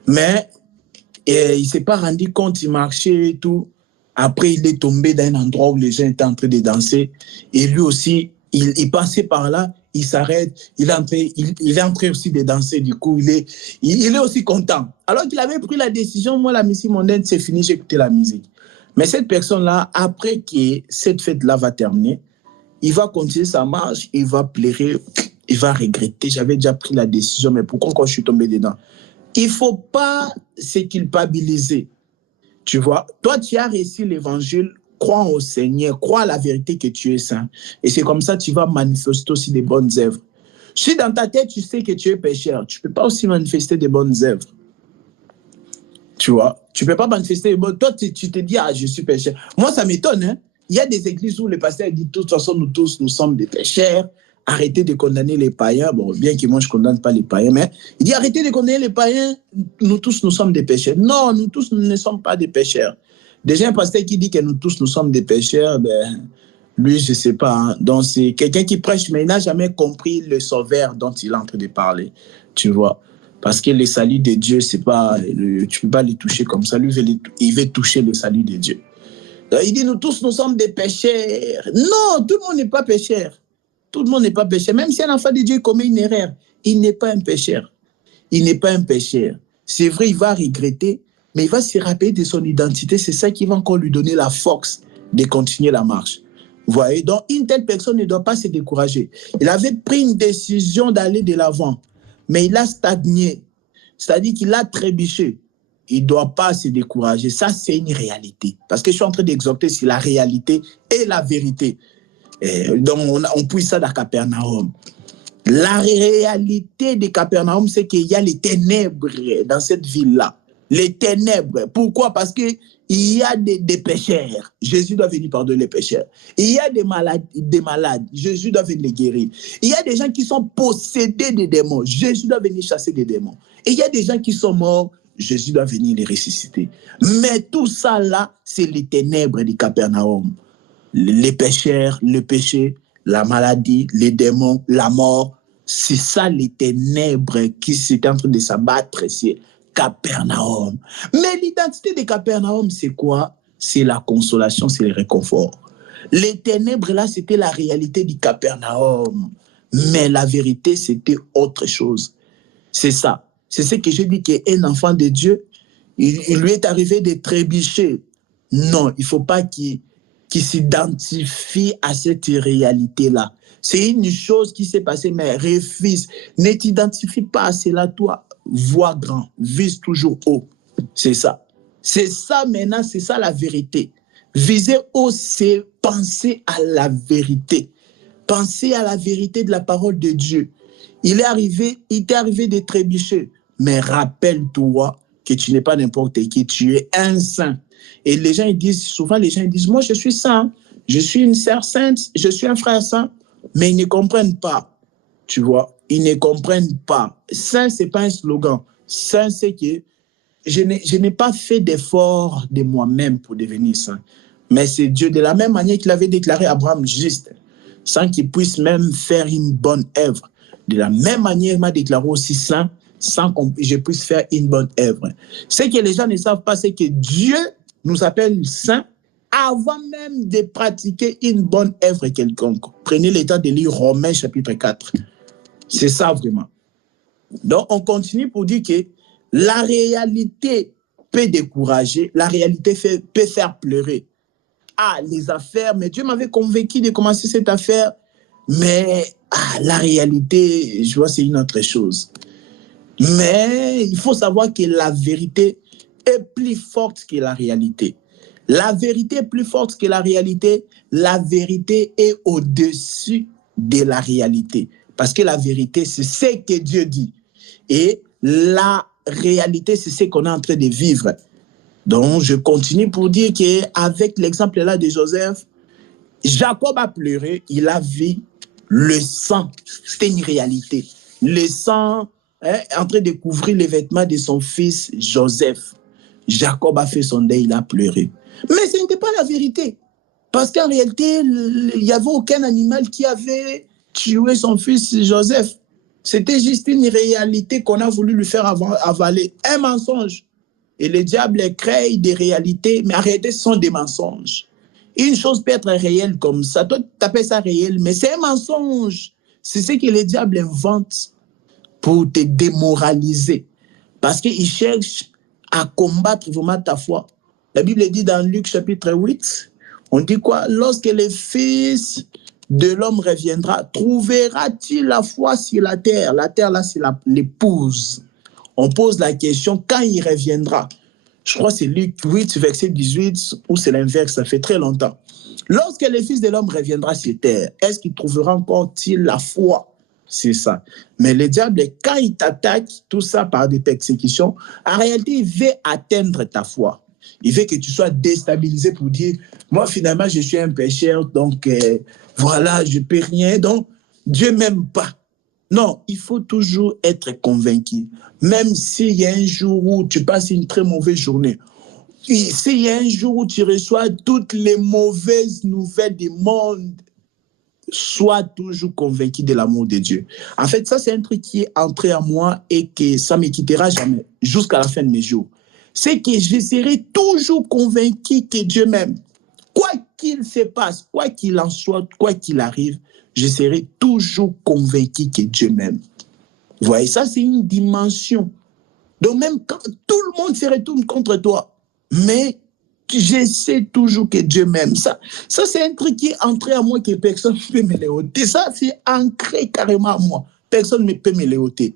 Mais il ne s'est pas rendu compte, il marchait et tout. Après, il est tombé dans un endroit où les gens étaient en train de danser. Et lui aussi, il passait par là, il s'arrête, il est en train aussi de danser. Du coup, il est aussi content. Alors qu'il avait pris la décision, moi, la musique mondaine, c'est fini, j'ai écouté la musique. Mais cette personne-là, après que cette fête-là va terminer, il va continuer sa marche, il va pleurer, il va regretter. J'avais déjà pris la décision, mais pourquoi quand je suis tombé dedans? Il ne faut pas se culpabiliser. Tu vois, toi, tu as réussi l'évangile, crois au Seigneur, crois à la vérité que tu es saint. Et c'est comme ça que tu vas manifester aussi des bonnes œuvres. Si dans ta tête, tu sais que tu es pécheur, tu ne peux pas aussi manifester des bonnes œuvres. Tu vois, tu ne peux pas manifester des bonnes... Toi, tu te dis, ah, je suis pécheur. Moi, ça m'étonne, hein. Il y a des églises où les pasteurs disent, de toute façon, nous tous, nous sommes des pécheurs. Arrêtez de condamner les païens. Bon, bien que moi, je ne condamne pas les païens, mais il dit, arrêtez de condamner les païens. Nous tous, nous sommes des pécheurs. Non, nous tous, nous ne sommes pas des pécheurs. Déjà, un pasteur qui dit que nous tous, nous sommes des pécheurs, ben, lui, je ne sais pas. Hein. Donc, c'est quelqu'un qui prêche, mais il n'a jamais compris le sauveur dont il est en train de parler. Tu vois. Parce que le salut de Dieu, c'est pas, tu ne peux pas les toucher comme ça. Lui, il veut toucher le salut de Dieu. Donc, il dit, nous tous, nous sommes des pécheurs. Non, tout le monde n'est pas pécheur. Tout le monde n'est pas pécheur. Même si un enfant de Dieu commet une erreur, il n'est pas un pécheur. Il n'est pas un pécheur. C'est vrai, il va regretter, mais il va se rappeler de son identité. C'est ça qui va encore lui donner la force de continuer la marche. Vous voyez? Donc, une telle personne ne doit pas se décourager. Il avait pris une décision d'aller de l'avant, mais il a stagné. C'est-à-dire qu'il a trébuché. Il ne doit pas se décourager. Ça, c'est une réalité. Parce que je suis en train d'exhorter sur la réalité et la vérité. Donc, on pousse ça dans Capernaum. La réalité de Capernaum, c'est qu'il y a les ténèbres dans cette ville-là. Les ténèbres. Pourquoi? Parce qu'il y a des pécheurs. Jésus doit venir pardonner les pécheurs. Il y a des malades. Jésus doit venir les guérir. Il y a des gens qui sont possédés de démons. Jésus doit venir chasser des démons. Et il y a des gens qui sont morts. Jésus doit venir les ressusciter. Mais tout ça là, c'est les ténèbres de Capernaum. Les pécheurs, le péché, la maladie, les démons, la mort. C'est ça les ténèbres qui sont en train de s'abattre sur Capernaum. Mais l'identité de Capernaum, c'est quoi? C'est la consolation, c'est le réconfort. Les ténèbres là, c'était la réalité du Capernaum. Mais la vérité, c'était autre chose. C'est ça. C'est ce que je dis qu'un enfant de Dieu, il lui est arrivé de trébucher. Non, il ne faut pas qu'il s'identifie à cette réalité-là. C'est une chose qui s'est passée, mais refuse. Ne t'identifie pas à cela, toi. Vois grand, vise toujours haut. C'est ça. C'est ça maintenant, c'est ça la vérité. Viser haut, c'est penser à la vérité. Penser à la vérité de la parole de Dieu. Il t'est arrivé de trébucher. Mais rappelle-toi que tu n'es pas n'importe qui, tu es un saint. Et les gens, souvent les gens disent, moi je suis saint, je suis une sœur sainte, je suis un frère saint. Mais ils ne comprennent pas, tu vois, ils ne comprennent pas. Saint, ce n'est pas un slogan. Saint, c'est que je n'ai pas fait d'effort de moi-même pour devenir saint. Mais c'est Dieu, de la même manière qu'il avait déclaré Abraham juste, sans qu'il puisse même faire une bonne œuvre. De la même manière, il m'a déclaré aussi saint, sans que je puisse faire une bonne œuvre. Ce que les gens ne savent pas, c'est que Dieu nous appelle saints avant même de pratiquer une bonne œuvre quelconque. Prenez le temps de lire Romains chapitre 4. C'est ça vraiment. Donc, on continue pour dire que la réalité peut décourager, la réalité peut faire pleurer. Ah, les affaires, mais Dieu m'avait convaincu de commencer cette affaire, mais la réalité, je vois, c'est une autre chose. Mais il faut savoir que la vérité est plus forte que la réalité. La vérité est plus forte que la réalité. La vérité est au-dessus de la réalité. Parce que la vérité, c'est ce que Dieu dit. Et la réalité, c'est ce qu'on est en train de vivre. Donc, je continue pour dire qu'avec l'exemple là de Joseph, Jacob a pleuré, il a vu le sang. C'était une réalité. Le sang en train de couvrir les vêtements de son fils Joseph. Jacob a fait son deuil, il a pleuré. Mais ce n'était pas la vérité. Parce qu'en réalité, il n'y avait aucun animal qui avait tué son fils Joseph. C'était juste une réalité qu'on a voulu lui faire avaler. Un mensonge. Et le diable crée des réalités, mais en réalité, ce sont des mensonges. Une chose peut être réelle comme ça. Toi, tu appelles ça réel, mais c'est un mensonge. C'est ce que le diable invente pour te démoraliser. Parce qu'il cherche à combattre vraiment ta foi. La Bible dit dans Luc chapitre 8, on dit quoi? Lorsque le Fils de l'homme reviendra, trouvera-t-il la foi sur la terre? La terre, là, c'est l'épouse. On pose la question, quand il reviendra? Je crois que c'est Luc 8, verset 18, ou c'est l'inverse, ça fait très longtemps. Lorsque le Fils de l'homme reviendra sur terre, est-ce qu'il trouvera encore-il la foi? C'est ça. Mais le diable, quand il t'attaque, tout ça par des persécutions, en réalité, il veut atteindre ta foi. Il veut que tu sois déstabilisé pour dire, moi, finalement, je suis un pécheur, donc voilà, je ne peux rien, donc Dieu ne m'aime pas. Non, il faut toujours être convaincu. Même s'il y a un jour où tu passes une très mauvaise journée, s'il y a un jour où tu reçois toutes les mauvaises nouvelles du monde, sois toujours convaincu de l'amour de Dieu. En fait, ça, c'est un truc qui est entré en moi et que ça ne me quittera jamais jusqu'à la fin de mes jours. C'est que je serai toujours convaincu que Dieu m'aime. Quoi qu'il se passe, quoi qu'il en soit, quoi qu'il arrive, je serai toujours convaincu que Dieu m'aime. Vous voyez, ça, c'est une dimension. Donc, même quand tout le monde se retourne contre toi, mais je sais toujours que Dieu m'aime. Ça c'est un truc qui est entré à moi que personne ne peut me le ôter. Ça, c'est ancré carrément à moi. Personne ne peut me le ôter.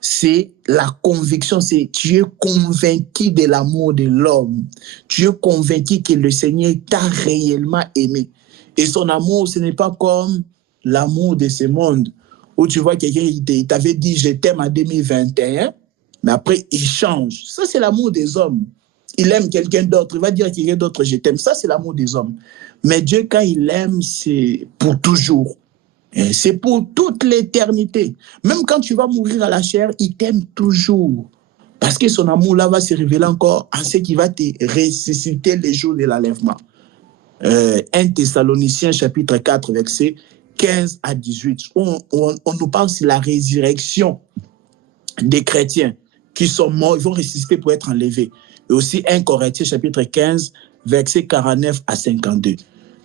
C'est la conviction, c'est tu es convaincu de l'amour de l'homme. Tu es convaincu que le Seigneur t'a réellement aimé. Et son amour, ce n'est pas comme l'amour de ce monde, où tu vois quelqu'un qui t'avait dit « je t'aime » en 2021, mais après, il change. Ça, c'est l'amour des hommes. Il aime quelqu'un d'autre, il va dire à quelqu'un d'autre « je t'aime ». Ça, c'est l'amour des hommes. Mais Dieu, quand il aime, c'est pour toujours. C'est pour toute l'éternité. Même quand tu vas mourir à la chair, il t'aime toujours. Parce que son amour là va se révéler encore en ce qui va te ressusciter les jours de l'enlèvement. 1 Thessaloniciens chapitre 4, verset 15 à 18. On nous parle sur la résurrection des chrétiens qui sont morts, ils vont ressusciter pour être enlevés. Et aussi 1 Corinthiens chapitre 15, verset 49 à 52.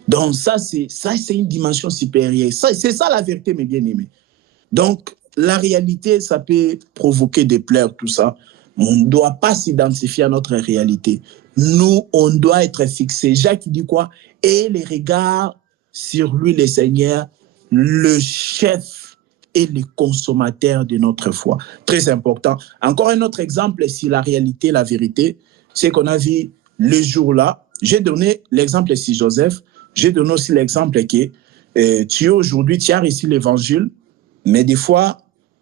Donc ça, c'est une dimension supérieure. C'est ça la vérité, mes bien-aimés. Donc, la réalité, ça peut provoquer des pleurs, tout ça. On ne doit pas s'identifier à notre réalité. Nous, on doit être fixés. Jacques dit quoi? Et les regards sur lui, le Seigneur, le chef et le consommateur de notre foi. Très important. Encore un autre exemple, si la réalité, la vérité, c'est qu'on a vu le jour-là. J'ai donné l'exemple si Joseph. J'ai donné aussi l'exemple que tu aujourd'hui, tu as reçu l'évangile, mais des fois,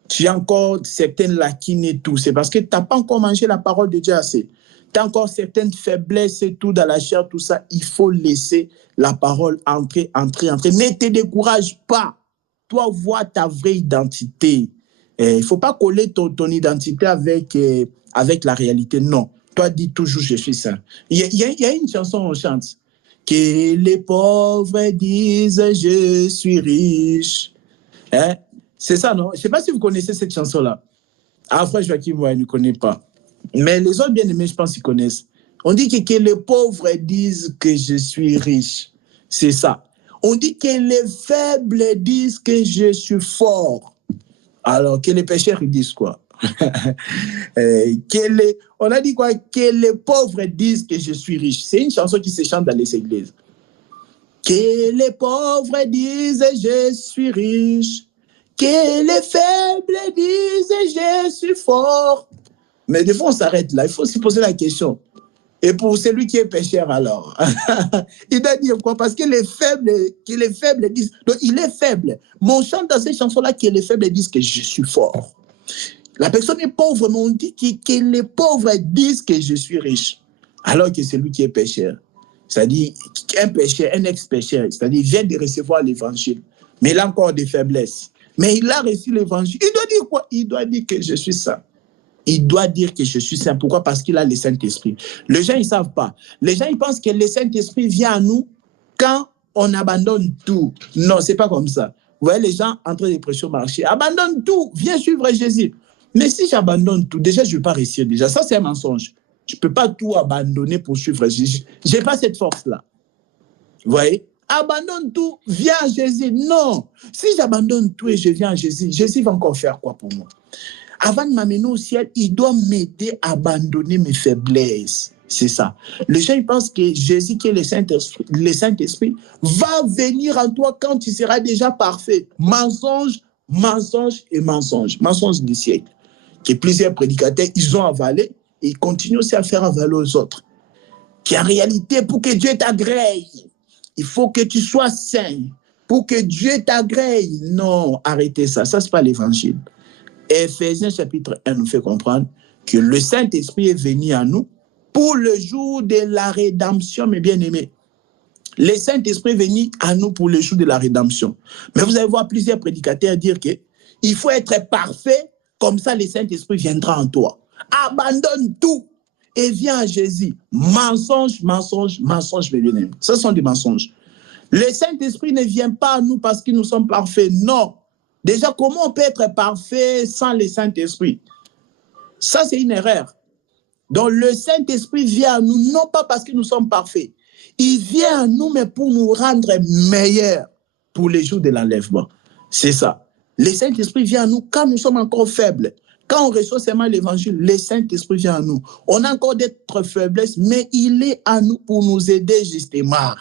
tu as encore certaines lacunes et tout. C'est parce que tu n'as pas encore mangé la parole de Dieu assez. Tu as encore certaines faiblesses et tout dans la chair, tout ça. Il faut laisser la parole entrer. Ne te décourage pas. Toi, vois ta vraie identité. Il ne faut pas coller ton identité avec la réalité. Non. Toi, dis toujours, je suis saint. Il y a une chanson, on chante. Que les pauvres disent je suis riche. Hein? C'est ça, non? Je ne sais pas si vous connaissez cette chanson-là. Ah, frère Joachim, moi, je ne connais pas. Mais les autres bien-aimés, je pense qu'ils connaissent. On dit que les pauvres disent que je suis riche. C'est ça. On dit que les faibles disent que je suis fort. Alors, que les pécheurs, ils disent quoi? On a dit quoi? Que les pauvres disent que je suis riche. C'est une chanson qui se chante dans les églises. Que les pauvres disent je suis riche. Que les faibles disent je suis fort. Mais des fois, on s'arrête là. Il faut se poser la question. Et pour celui qui est pécheur, alors, il doit dire quoi? Parce que les faibles disent... Donc, il est faible. Mais on chante dans cette chanson-là que les faibles disent que je suis fort. La personne est pauvre, mais on dit que les pauvres disent que je suis riche. Alors que c'est lui qui est pécheur. C'est-à-dire, un pécheur, un ex-pécheur, c'est-à-dire, il vient de recevoir l'évangile. Mais il a encore des faiblesses. Mais il a reçu l'évangile. Il doit dire quoi? Il doit dire que je suis saint. Il doit dire que je suis saint. Pourquoi? Parce qu'il a le Saint-Esprit. Les gens, ils ne savent pas. Les gens, ils pensent que le Saint-Esprit vient à nous quand on abandonne tout. Non, ce n'est pas comme ça. Vous voyez les gens en train de prêcher au marché. Abandonne tout, viens suivre Jésus. Mais si j'abandonne tout, déjà, je ne vais pas réussir. Déjà, ça, c'est un mensonge. Je ne peux pas tout abandonner pour suivre Jésus. Je n'ai pas cette force-là. Vous voyez? Abandonne tout, viens à Jésus. Non. Si j'abandonne tout et je viens à Jésus, Jésus va encore faire quoi pour moi? Avant de m'amener au ciel, il doit m'aider à abandonner mes faiblesses. C'est ça. Les gens ils pensent que Jésus, qui est le Saint-Esprit, va venir en toi quand tu seras déjà parfait. Mensonge, mensonge et mensonge. Mensonge du siècle. Que plusieurs prédicateurs, ils ont avalé et ils continuent aussi à faire avaler aux autres. Qu'en réalité, pour que Dieu t'agrée, il faut que tu sois saint. Pour que Dieu t'agrée. Non, arrêtez ça. Ça, ce n'est pas l'évangile. Éphésiens chapitre 1 nous fait comprendre que le Saint-Esprit est venu à nous pour le jour de la rédemption, mes bien-aimés. Le Saint-Esprit est venu à nous pour le jour de la rédemption. Mais vous allez voir plusieurs prédicateurs dire qu'il faut être parfait, comme ça le Saint-Esprit viendra en toi. Abandonne tout et viens à Jésus. Mensonge, mensonge, mensonge, mes bien-aimés. Ce sont des mensonges. Le Saint-Esprit ne vient pas à nous parce que nous sommes parfaits. Non. Déjà, comment on peut être parfait sans le Saint-Esprit? Ça, c'est une erreur. Donc, le Saint-Esprit vient à nous, non pas parce que nous sommes parfaits. Il vient à nous, mais pour nous rendre meilleurs pour les jours de l'enlèvement. C'est ça. Le Saint-Esprit vient à nous quand nous sommes encore faibles. Quand on reçoit seulement l'évangile, le Saint-Esprit vient à nous. On a encore d'autres faiblesses, mais il est à nous pour nous aider justement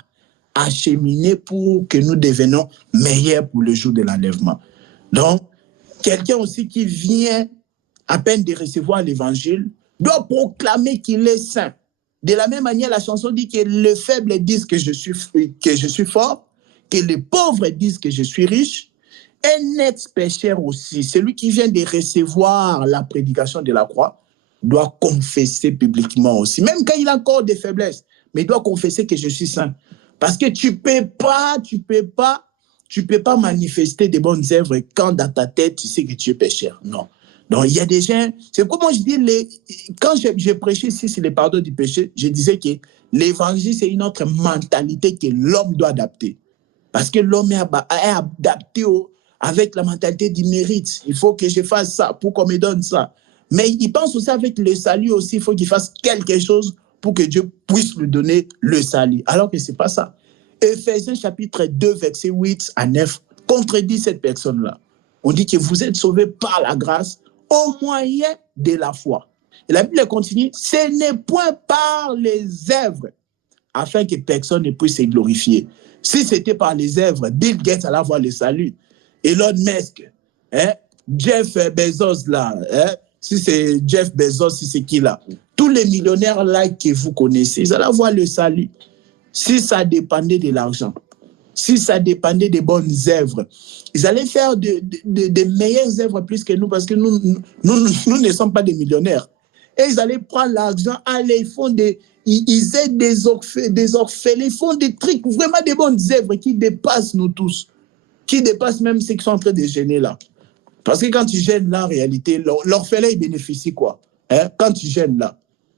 à cheminer pour que nous devenions meilleurs pour le jour de l'enlèvement. Donc, quelqu'un aussi qui vient à peine de recevoir l'évangile doit proclamer qu'il est saint. De la même manière, la chanson dit que les faibles disent que je suis fort, que les pauvres disent que je suis riche. Un ex-pécheur aussi, celui qui vient de recevoir la prédication de la croix, doit confesser publiquement aussi, même quand il a encore des faiblesses, mais il doit confesser que je suis saint. Parce que tu peux pas manifester des bonnes œuvres quand dans ta tête, tu sais que tu es pécheur. Non. Donc, il y a des gens... C'est comme moi, je dis, quand je prêchais ici sur le pardon du péché, je disais que l'évangile, c'est une autre mentalité que l'homme doit adapter. Parce que l'homme est adapté avec la mentalité du mérite. Il faut que je fasse ça pour qu'on me donne ça. Mais il pense aussi avec le salut aussi, il faut qu'il fasse quelque chose pour que Dieu puisse lui donner le salut. Alors que ce n'est pas ça. Éphésiens chapitre 2, verset 8 à 9, contredit cette personne-là. On dit que vous êtes sauvés par la grâce au moyen de la foi. Et la Bible continue, ce n'est point par les œuvres, afin que personne ne puisse se glorifier. Si c'était par les œuvres, Bill Gates allait avoir le salut. Elon Musk, Jeff Bezos là, si c'est Jeff Bezos, si c'est qui là, tous les millionnaires là que vous connaissez, ils allaient avoir le salut. Si ça dépendait de l'argent, si ça dépendait des bonnes œuvres, ils allaient faire de meilleures œuvres plus que nous parce que nous ne sommes pas des millionnaires. Et ils allaient prendre l'argent, aller, ils aident des orphelins, ils font des trucs, vraiment des bonnes œuvres qui dépassent nous tous, qui dépassent même ceux qui sont en train de gêner là. Parce que quand tu gênes là, en réalité, l'orphelin, il bénéficie quoi? Quand tu gênes là,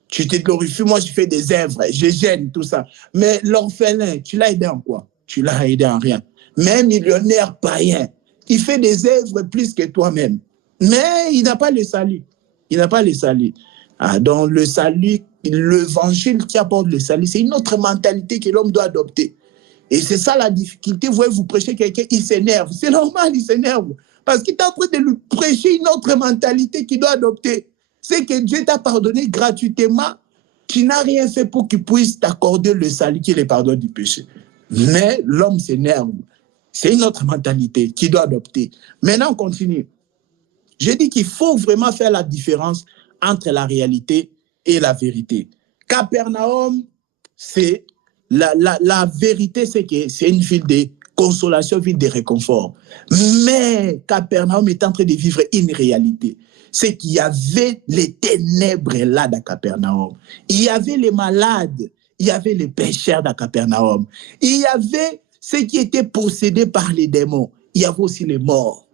tu te glorifies, moi je fais des œuvres, je gêne tout ça. Mais l'orphelin, tu l'as aidé en quoi? Tu l'as aidé en rien. Mais un millionnaire païen, il fait des œuvres plus que toi-même. Mais il n'a pas le salut. Il n'a pas le salut. Donc le salut, l'évangile qui apporte le salut, c'est une autre mentalité que l'homme doit adopter. Et c'est ça la difficulté. Vous voyez, vous prêchez quelqu'un, il s'énerve. C'est normal, il s'énerve. Parce qu'il est en train de lui prêcher une autre mentalité qu'il doit adopter. C'est que Dieu t'a pardonné gratuitement. Tu n'as rien fait pour qu'il puisse t'accorder le salut qui est le pardon du péché. Mais l'homme s'énerve. C'est une autre mentalité qu'il doit adopter. Maintenant, on continue. Je dis qu'il faut vraiment faire la différence entre la réalité et la vérité. Capernaum, c'est la vérité, c'est que c'est une ville de consolation, une ville de réconfort. Mais Capernaum est en train de vivre une réalité. C'est qu'il y avait les ténèbres là dans Capernaum. Il y avait les malades, il y avait les pécheurs dans Capernaum. Il y avait ceux qui étaient possédés par les démons. Il y avait aussi les morts.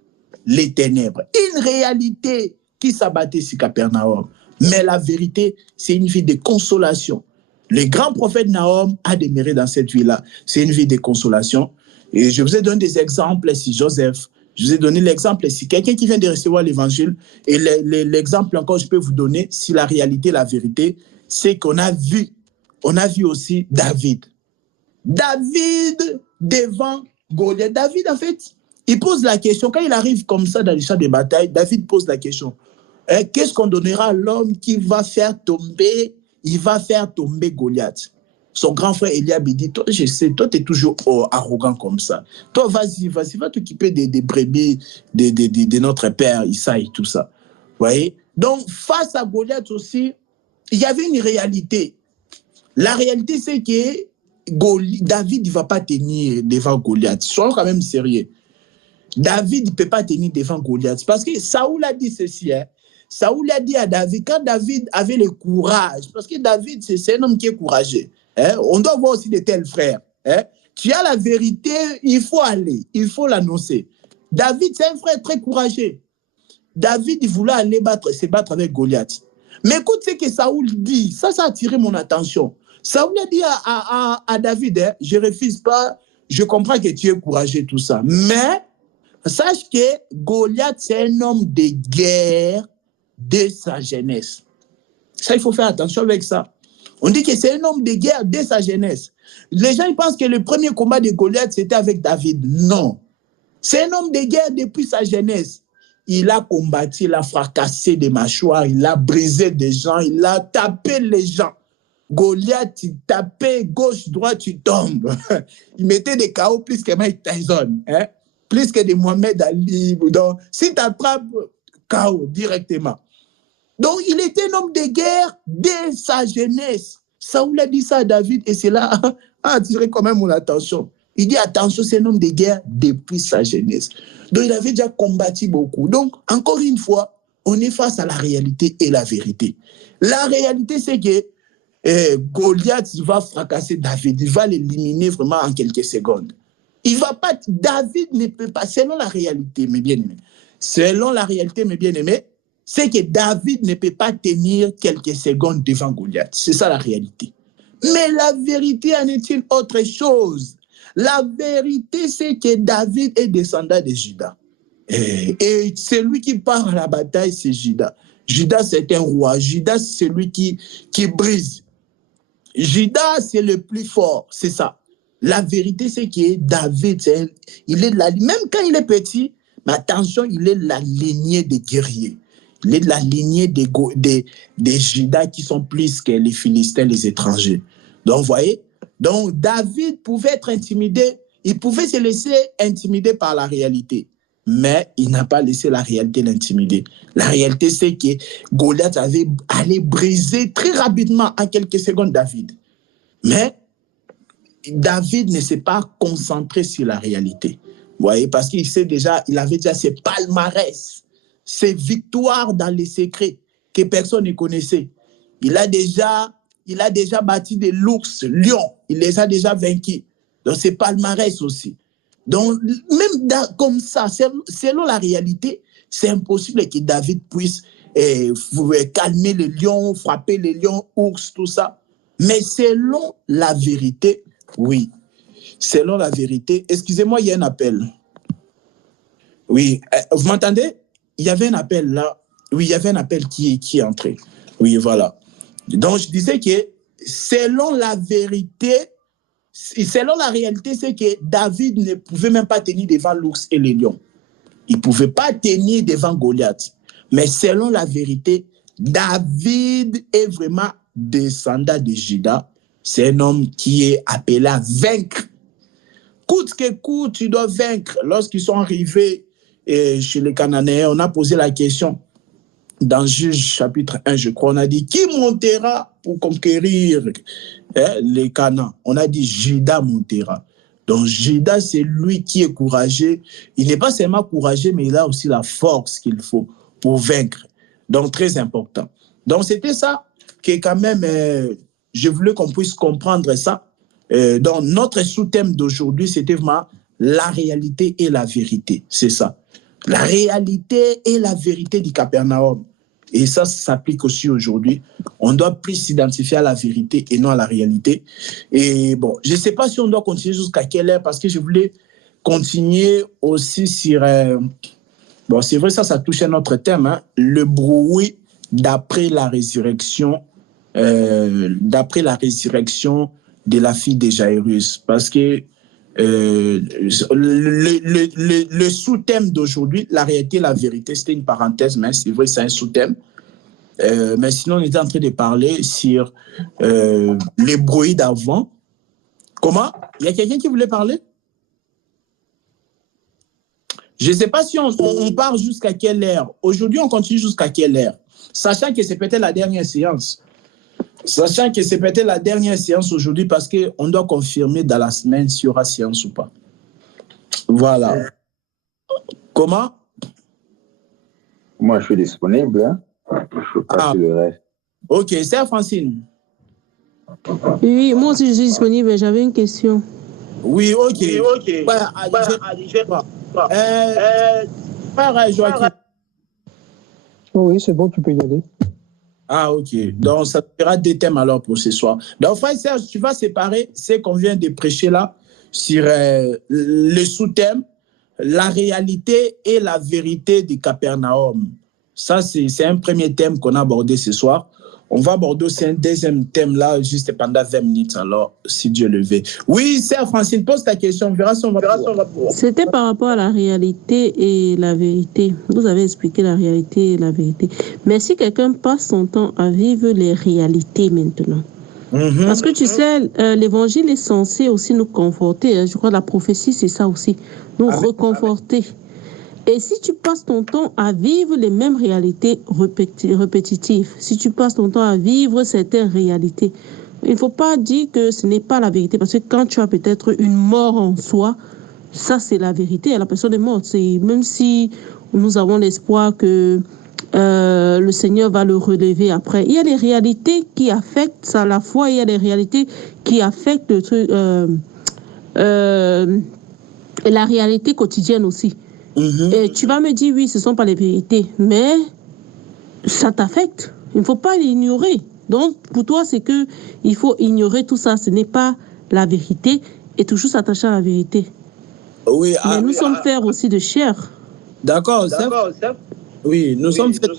les ténèbres. Une réalité qui s'abattait sur Capernaum. Mais la vérité, c'est une vie de consolation. Le grand prophète Nahum a demeuré dans cette vie-là. C'est une vie de consolation. Et je vous ai donné des exemples sur Joseph. Je vous ai donné l'exemple si quelqu'un qui vient de recevoir l'évangile. Et l'exemple encore, je peux vous donner, si la réalité, la vérité, c'est qu'on a vu aussi David. David devant Goliath. David, en fait, il pose la question. Quand il arrive comme ça dans les champs de bataille, David pose la question. Qu'est-ce qu'on donnera à l'homme qui va faire tomber, Goliath? Son grand frère Eliab dit, toi, je sais, toi, tu es toujours arrogant comme ça. Toi, vas-y, va t'occuper des brebis de notre père Isaïe, tout ça. Vous voyez? Donc, face à Goliath aussi, il y avait une réalité. La réalité, c'est que David ne va pas tenir devant Goliath. Soyons quand même sérieux. David ne peut pas tenir devant Goliath. Parce que Saoul a dit ceci. Saoul a dit à David, quand David avait le courage, parce que David, c'est un homme qui est courageux. On doit voir aussi de tels frères. Tu as la vérité, il faut aller, il faut l'annoncer. David, c'est un frère très courageux. David, il voulait aller se battre avec Goliath. Mais écoute ce que Saoul dit, ça a attiré mon attention. Saoul a dit à David, je ne refuse pas, je comprends que tu es courageux, tout ça. Mais sache que Goliath, c'est un homme de guerre de sa jeunesse. Ça, il faut faire attention avec ça. On dit que c'est un homme de guerre dès sa jeunesse. Les gens ils pensent que le premier combat de Goliath, c'était avec David. Non. C'est un homme de guerre depuis sa jeunesse. Il a combattu, il a fracassé des mâchoires, il a brisé des gens, il a tapé les gens. Goliath, il tapait gauche, droite, tu tombes. Il mettait des KO plus que Mike Tyson, plus que des Mohamed Ali. Donc, si tu attrapes, KO directement. Donc, il était un homme de guerre dès sa jeunesse. Saoul a dit ça à David et cela a attiré quand même mon attention. Il dit, attention, c'est un homme de guerre depuis sa jeunesse. Donc, il avait déjà combattu beaucoup. Donc, encore une fois, on est face à la réalité et la vérité. La réalité, c'est que Goliath va fracasser David. Il va l'éliminer vraiment en quelques secondes. Il va pas, David ne peut pas, selon la réalité, mes bien-aimés. Selon la réalité, mes bien-aimés, c'est que David ne peut pas tenir quelques secondes devant Goliath. C'est ça la réalité. Mais la vérité en est une autre chose. La vérité, c'est que David est descendant de Juda. Et celui qui part à la bataille, c'est Juda. Juda, c'est un roi. Juda, c'est celui qui brise. Juda, c'est le plus fort. C'est ça. La vérité, c'est que David, il est même quand il est petit, mais attention, il est la lignée des guerriers. Il est de la lignée des Judas qui sont plus que les Philistins, les étrangers. Donc, vous voyez, donc David pouvait être intimidé, il pouvait se laisser intimider par la réalité, mais il n'a pas laissé la réalité l'intimider. La réalité, c'est que Goliath avait allé briser très rapidement, en quelques secondes, David. Mais David ne s'est pas concentré sur la réalité. Vous voyez, parce qu'il sait déjà, il avait déjà ses palmarès, ses victoires dans les secrets que personne ne connaissait. Il a déjà battu des l'ours, lions. Il les a déjà vaincus. Donc, c'est palmarès aussi. Donc, même comme ça, selon la réalité, c'est impossible que David puisse calmer les lions, frapper les lions, ours, tout ça. Mais selon la vérité, oui. Selon la vérité, excusez-moi, il y a un appel. Oui, vous m'entendez? Il y avait un appel là. Oui, il y avait un appel qui est entré. Oui, voilà. Donc, je disais que selon la vérité, selon la réalité, c'est que David ne pouvait même pas tenir devant l'ours et les lions. Il ne pouvait pas tenir devant Goliath. Mais selon la vérité, David est vraiment descendant de Juda. C'est un homme qui est appelé à vaincre. Coûte que coûte, tu dois vaincre. Lorsqu'ils sont arrivés chez les Cananéens, on a posé la question dans Juge chapitre 1, je crois, on a dit, qui montera pour conquérir les Canaans? On a dit, Juda montera. Donc, Juda, c'est lui qui est courageux. Il n'est pas seulement courageux, mais il a aussi la force qu'il faut pour vaincre. Donc, très important. Donc, c'était ça que quand même, je voulais qu'on puisse comprendre ça. Donc, notre sous-thème d'aujourd'hui, c'était vraiment la réalité et la vérité. C'est ça. La réalité et la vérité du Capernaum. Et ça s'applique aussi aujourd'hui. On doit plus s'identifier à la vérité et non à la réalité. Et bon, je ne sais pas si on doit continuer jusqu'à quelle heure, parce que je voulais continuer aussi sur... bon, c'est vrai, ça touche à notre thème, hein, le bruit d'après la résurrection de la fille de Jairus. Parce que le sous-thème d'aujourd'hui, la réalité et la vérité, c'était une parenthèse, mais c'est vrai, c'est un sous-thème. Mais sinon, on était en train de parler sur les bruits d'avant. Comment? Il y a quelqu'un qui voulait parler? Je ne sais pas si on part jusqu'à quelle heure. Aujourd'hui, on continue jusqu'à quelle heure? Sachant que c'est peut-être la dernière séance. Sachant que c'est peut-être la dernière séance aujourd'hui, parce qu'on doit confirmer dans la semaine s'il y aura séance ou pas. Voilà. Comment? Moi, je suis disponible. Hein? Je ne sais pas sur le reste. Ok, c'est Francine. Oui, moi aussi je suis disponible. J'avais une question. Oui, ok. Joachim. Oui, c'est bon, tu peux y aller. Ah, ok. Donc, ça sera des thèmes alors pour ce soir. Donc, frère Serge, tu vas séparer ce qu'on vient de prêcher là sur le sous-thème, la réalité et la vérité du Capernaum. Ça, c'est un premier thème qu'on a abordé ce soir. On va aborder aussi un deuxième thème là, juste pendant 20 minutes, alors, si Dieu le veut. Oui, Serge Francine, pose ta question, on verra si on va pouvoir. C'était par rapport à la réalité et la vérité. Vous avez expliqué la réalité et la vérité. Mais si quelqu'un passe son temps à vivre les réalités maintenant, parce que tu sais, l'évangile est censé aussi nous conforter. Je crois que la prophétie, c'est ça aussi, nous reconforter. Et si tu passes ton temps à vivre les mêmes réalités répétitives, si tu passes ton temps à vivre certaines réalités, il ne faut pas dire que ce n'est pas la vérité. Parce que quand tu as peut-être une mort en soi, ça c'est la vérité. La personne est morte. Même si nous avons l'espoir que le Seigneur va le relever après. Il y a des réalités qui affectent à la foi, il y a des réalités qui affectent la réalité quotidienne aussi. Et tu vas me dire, oui, ce ne sont pas les vérités, mais ça t'affecte. Il ne faut pas l'ignorer. Donc, pour toi, c'est qu'il faut ignorer tout ça. Ce n'est pas la vérité et toujours s'attacher à la vérité. Oui, mais nous sommes faits aussi de chair. D'accord, oui, nous sommes faits.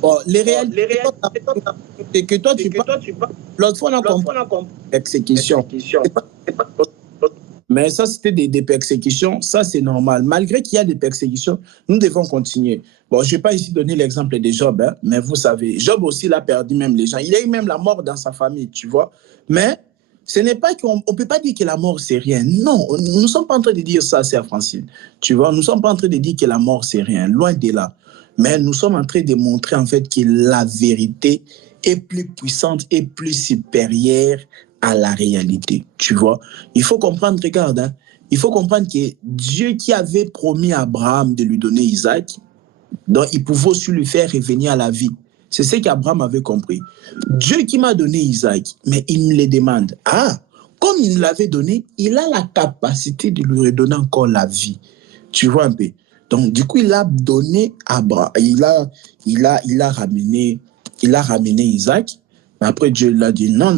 Bon, les réalités que toi, tu parles. L'autre fois, on a compris. Exécution. Mais ça, c'était des persécutions. Ça, c'est normal. Malgré qu'il y a des persécutions, nous devons continuer. Bon, je ne vais pas ici donner l'exemple de Job, hein, mais vous savez, Job aussi, il a perdu même les gens. Il a eu même la mort dans sa famille, tu vois. Mais ce n'est pas qu'on ne peut pas dire que la mort, c'est rien. Non, nous ne sommes pas en train de dire ça, Sœur Francine. Tu vois, nous ne sommes pas en train de dire que la mort, c'est rien. Loin de là. Mais nous sommes en train de montrer, en fait, que la vérité est plus puissante et plus supérieure à la réalité, tu vois. Il faut comprendre, regarde, hein, il faut comprendre que Dieu qui avait promis à Abraham de lui donner Isaac, donc il pouvait aussi lui faire revenir à la vie. C'est ce qu'Abraham avait compris. Dieu qui m'a donné Isaac, mais il me le demande. Ah, comme il me l'avait donné, il a la capacité de lui redonner encore la vie. Tu vois un peu. Donc, du coup, il a donné Abraham, il a ramené Isaac. Mais après, Dieu l'a dit, non.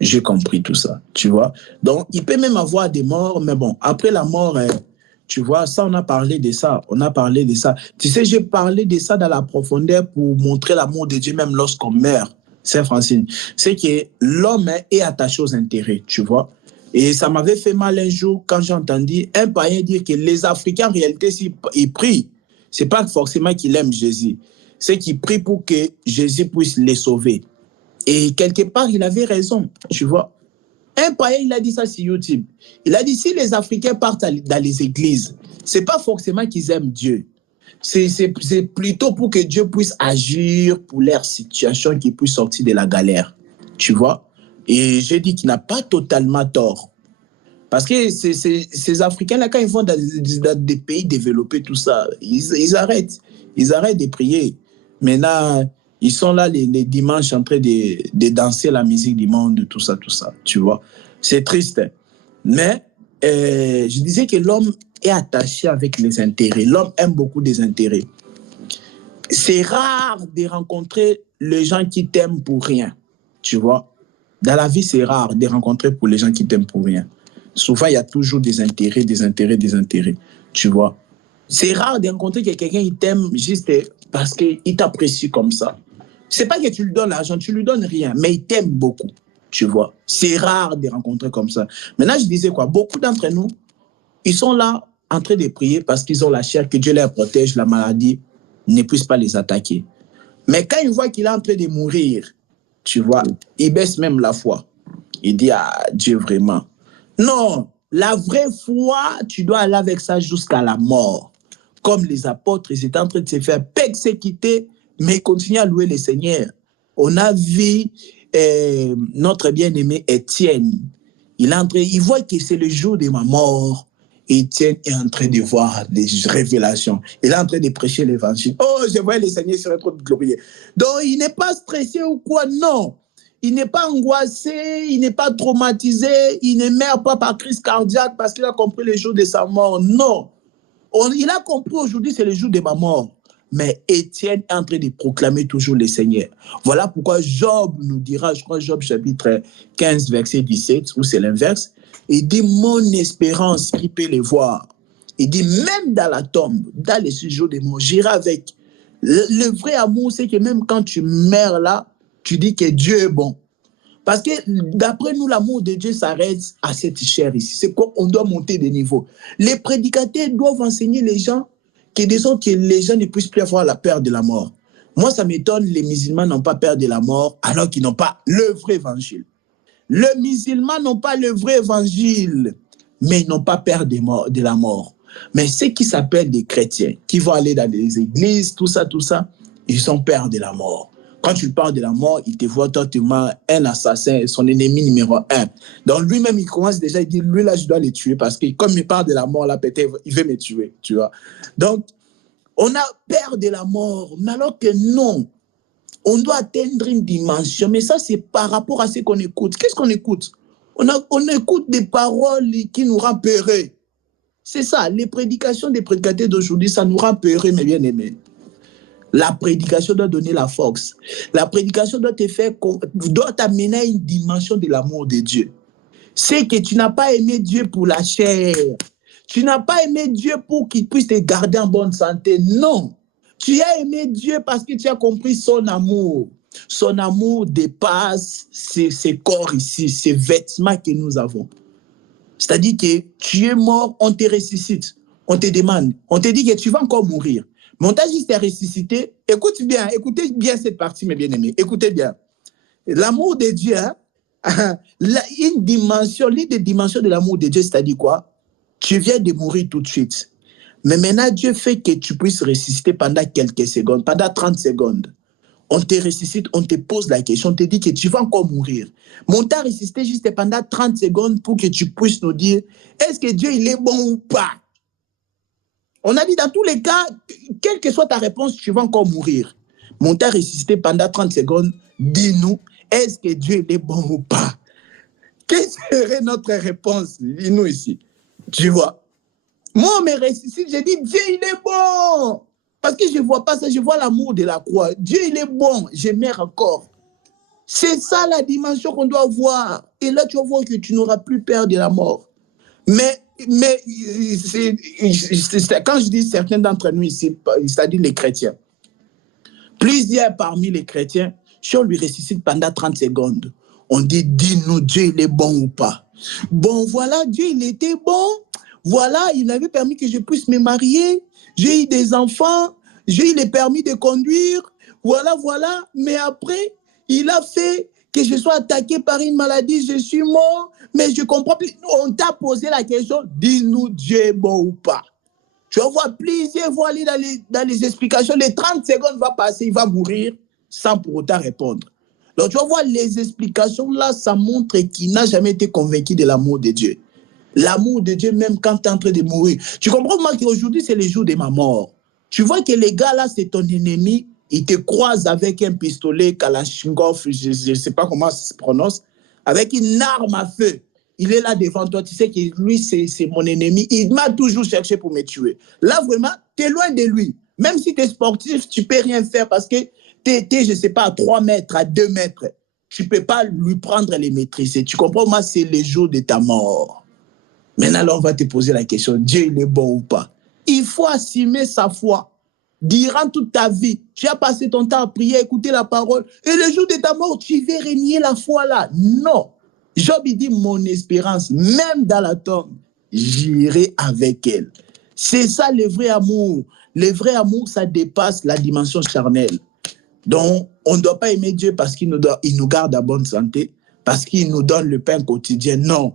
J'ai compris tout ça, tu vois. Donc, il peut même avoir des morts, mais bon, après la mort, tu vois, ça, on a parlé de ça. Tu sais, j'ai parlé de ça dans la profondeur pour montrer l'amour de Dieu, même lorsqu'on meurt, Saint Francine. C'est que l'homme est attaché aux intérêts, tu vois. Et ça m'avait fait mal un jour quand j'ai entendu un païen dire que les Africains, en réalité, s'ils prient, c'est pas forcément qu'ils aiment Jésus. C'est qu'ils prient pour que Jésus puisse les sauver. Et quelque part, il avait raison, tu vois. Un païen, il a dit ça sur YouTube. Il a dit, si les Africains partent dans les églises, ce n'est pas forcément qu'ils aiment Dieu. C'est plutôt pour que Dieu puisse agir pour leur situation, qu'ils puissent sortir de la galère, tu vois. Et j'ai dit qu'il n'a pas totalement tort. Parce que ces Africains-là, quand ils vont dans des pays développés, tout ça, ils arrêtent. Ils arrêtent de prier. Maintenant, ils sont là les dimanches en train de danser la musique du monde, tout ça, tu vois. C'est triste. Mais je disais que l'homme est attaché avec les intérêts. L'homme aime beaucoup des intérêts. C'est rare de rencontrer les gens qui t'aiment pour rien, tu vois. Dans la vie, c'est rare de rencontrer pour les gens qui t'aiment pour rien. Souvent, il y a toujours des intérêts, tu vois. C'est rare de rencontrer quelqu'un qui t'aime juste parce qu'il t'apprécie comme ça. C'est pas que tu lui donnes l'argent, tu lui donnes rien, mais il t'aime beaucoup, tu vois. C'est rare de rencontrer comme ça. Maintenant, je disais quoi? Beaucoup d'entre nous, ils sont là en train de prier parce qu'ils ont la chair, que Dieu les protège, la maladie ne puisse pas les attaquer. Mais quand il voit qu'il est en train de mourir, tu vois, il baisse même la foi. Il dit à Dieu vraiment. Non, la vraie foi, tu dois aller avec ça jusqu'à la mort. Comme les apôtres, ils étaient en train de se faire persécuter, mais ils continuent à louer le Seigneur. On a vu notre bien-aimé Étienne. Il voit que c'est le jour de ma mort. Étienne est en train de voir des révélations. Il est en train de prêcher l'évangile. Oh, je vois le Seigneur serait trop glorieux. Donc, il n'est pas stressé ou quoi, non. Il n'est pas angoissé, il n'est pas traumatisé, il ne meurt pas par crise cardiaque parce qu'il a compris le jour de sa mort. Non. Il a compris aujourd'hui, c'est le jour de ma mort. Mais Étienne est en train de proclamer toujours le Seigneur. Voilà pourquoi Job nous dira, je crois Job chapitre 15, verset 17, où c'est l'inverse, il dit, mon espérance, qui peut le voir. Il dit, même dans la tombe, dans les séjours des morts, j'irai avec. Le vrai amour, c'est que même quand tu meurs là, tu dis que Dieu est bon. Parce que d'après nous, l'amour de Dieu s'arrête à cette chair ici. C'est quoi? On doit monter des niveaux. Les prédicateurs doivent enseigner les gens que les gens ne puissent plus avoir la peur de la mort. Moi, ça m'étonne, les musulmans n'ont pas peur de la mort alors qu'ils n'ont pas le vrai évangile. Les musulmans n'ont pas le vrai évangile, mais ils n'ont pas peur de la mort. Mais ceux qui s'appellent des chrétiens, qui vont aller dans les églises, tout ça, ils ont peur de la mort. Quand tu parles de la mort, il te voit totalement un assassin, son ennemi numéro 1. Donc lui-même, il commence déjà, il dit, lui là, je dois le tuer parce que comme il parle de la mort, là, peut-être, il veut me tuer, tu vois. Donc, on a peur de la mort, mais alors que non. On doit atteindre une dimension, mais ça, c'est par rapport à ce qu'on écoute. Qu'est-ce qu'on écoute? On écoute des paroles qui nous rendent peureux. C'est ça, les prédications des prédicateurs d'aujourd'hui, ça nous rend peureux, mes bien-aimés. La prédication doit donner la force. La prédication doit t'amener à une dimension de l'amour de Dieu. C'est que tu n'as pas aimé Dieu pour la chair. Tu n'as pas aimé Dieu pour qu'il puisse te garder en bonne santé. Non. Tu as aimé Dieu parce que tu as compris son amour. Son amour dépasse ces corps ici, ces vêtements que nous avons. C'est-à-dire que tu es mort, on te ressuscite. On te demande, on te dit que tu vas encore mourir. Mais on t'a juste ressuscité. Écoutez bien cette partie, mes bien-aimés. Écoutez bien. L'amour de Dieu, l'une des dimensions de l'amour de Dieu, c'est-à-dire quoi? Tu viens de mourir tout de suite. Mais maintenant, Dieu fait que tu puisses ressusciter pendant quelques secondes, pendant 30 secondes. On te ressuscite, on te pose la question, on te dit que tu vas encore mourir. Mais on t'a ressuscité juste pendant 30 secondes pour que tu puisses nous dire, est-ce que Dieu, il est bon ou pas? On a dit dans tous les cas, quelle que soit ta réponse, tu vas encore mourir. Mais on t'a ressuscité pendant 30 secondes, dis-nous, est-ce que Dieu, il est bon ou pas? Quelle serait notre réponse, nous ici? Tu vois? Moi, on me ressuscite, j'ai dit, Dieu, il est bon. Parce que je ne vois pas ça, je vois l'amour de la croix. Dieu, il est bon, je meurs encore. C'est ça la dimension qu'on doit voir. Et là, tu vas voir que tu n'auras plus peur de la mort. Mais quand je dis certains d'entre nous ici, c'est-à-dire les chrétiens, plusieurs parmi les chrétiens, si on lui ressuscite pendant 30 secondes, on dit, dis-nous, Dieu, il est bon ou pas? Bon, voilà, Dieu, il était bon. Voilà, il avait permis que je puisse me marier. J'ai eu des enfants. J'ai eu le permis de conduire. Voilà. Mais après, il a fait que je sois attaqué par une maladie. Je suis mort. Mais je comprends plus. On t'a posé la question, dis-nous, Dieu est bon ou pas? Tu vas voir plusieurs vont aller dans les explications. Les 30 secondes vont passer, il va mourir sans pour autant répondre. Donc, tu vas voir les explications là, ça montre qu'il n'a jamais été convaincu de l'amour de Dieu. L'amour de Dieu, même quand tu es en train de mourir. Tu comprends, moi, qu'aujourd'hui, c'est le jour de ma mort. Tu vois que les gars, là, c'est ton ennemi. Il te croise avec un pistolet Kalachnikov, je ne sais pas comment ça se prononce, avec une arme à feu. il est là devant toi, tu sais que lui, c'est mon ennemi. Il m'a toujours cherché pour me tuer. Là, vraiment, tu es loin de lui. Même si tu es sportif, tu ne peux rien faire parce que tu es, je ne sais pas, à 3 mètres, à 2 mètres. Tu ne peux pas lui prendre les maîtriser. Tu comprends? Moi, c'est le jour de ta mort. Maintenant, là, on va te poser la question, Dieu, il est bon ou pas? Il faut assumer sa foi. Durant toute ta vie, tu as passé ton temps à prier, à écouter la parole. Et le jour de ta mort, tu veux renier la foi là. Non. Job, il dit, mon espérance, même dans la tombe, j'irai avec elle. C'est ça le vrai amour. Le vrai amour, ça dépasse la dimension charnelle. Donc, on ne doit pas aimer Dieu parce qu'il nous garde à bonne santé, parce qu'il nous donne le pain quotidien. Non.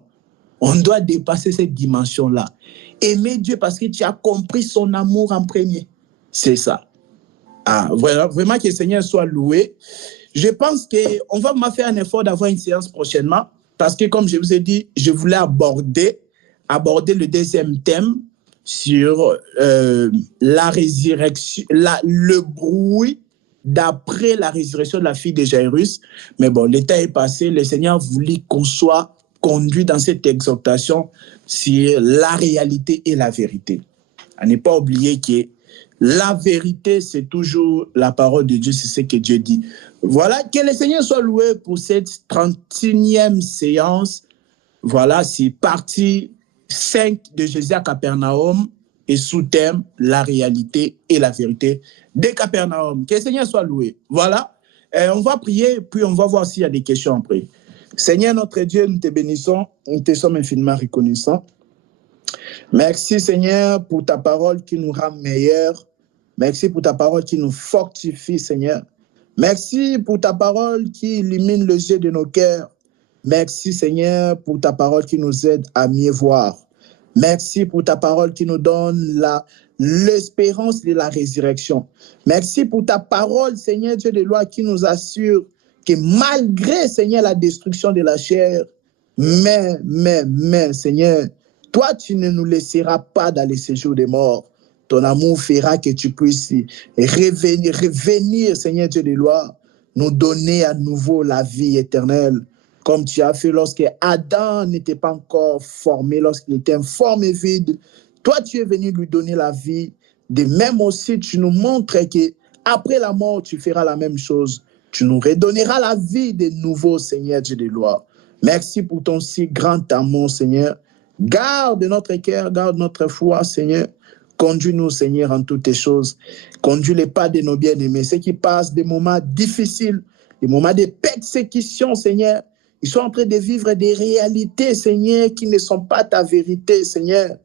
On doit dépasser cette dimension-là. Aimer Dieu parce que tu as compris son amour en premier. C'est ça. Ah, vraiment que le Seigneur soit loué. Je pense qu'on va faire un effort d'avoir une séance prochainement parce que, comme je vous ai dit, je voulais aborder le deuxième thème sur la résurrection, le bruit d'après la résurrection de la fille de Jairus. Mais bon, le temps est passé. Le Seigneur voulait qu'on soit conduit dans cette exhortation sur la réalité et la vérité. À ne pas oublier que la vérité, c'est toujours la parole de Dieu, c'est ce que Dieu dit. Voilà, que le Seigneur soit loué pour cette 31e séance. Voilà, c'est partie 5 de Jésus à Capernaum et sous-thème la réalité et la vérité de Capernaum. Que le Seigneur soit loué. Voilà, on va prier, puis on va voir s'il y a des questions après. Seigneur notre Dieu, nous te bénissons, nous te sommes infiniment reconnaissants. Merci Seigneur pour ta parole qui nous rend meilleurs. Merci pour ta parole qui nous fortifie, Seigneur. Merci pour ta parole qui illumine les yeux de nos cœurs. Merci, Seigneur, pour ta parole qui nous aide à mieux voir. Merci pour ta parole qui nous donne l'espérance de la résurrection. Merci pour ta parole, Seigneur Dieu de loi, qui nous assure que malgré, Seigneur, la destruction de la chair, mais, Seigneur, toi, tu ne nous laisseras pas dans les séjours des morts. Ton amour fera que tu puisses revenir, Seigneur Dieu de loi, nous donner à nouveau la vie éternelle, comme tu as fait lorsque Adam n'était pas encore formé, lorsqu'il était informe et vide. Toi, tu es venu lui donner la vie. De même aussi, tu nous montres qu'après la mort, tu feras la même chose. Tu nous redonneras la vie de nouveau, Seigneur Dieu de loi. Merci pour ton si grand amour, Seigneur. Garde notre cœur, garde notre foi, Seigneur. Conduis-nous, Seigneur, en toutes les choses. Conduis les pas de nos bien-aimés. Ceux qui passent des moments difficiles, des moments de persécution, Seigneur. Ils sont en train de vivre des réalités, Seigneur, qui ne sont pas ta vérité, Seigneur.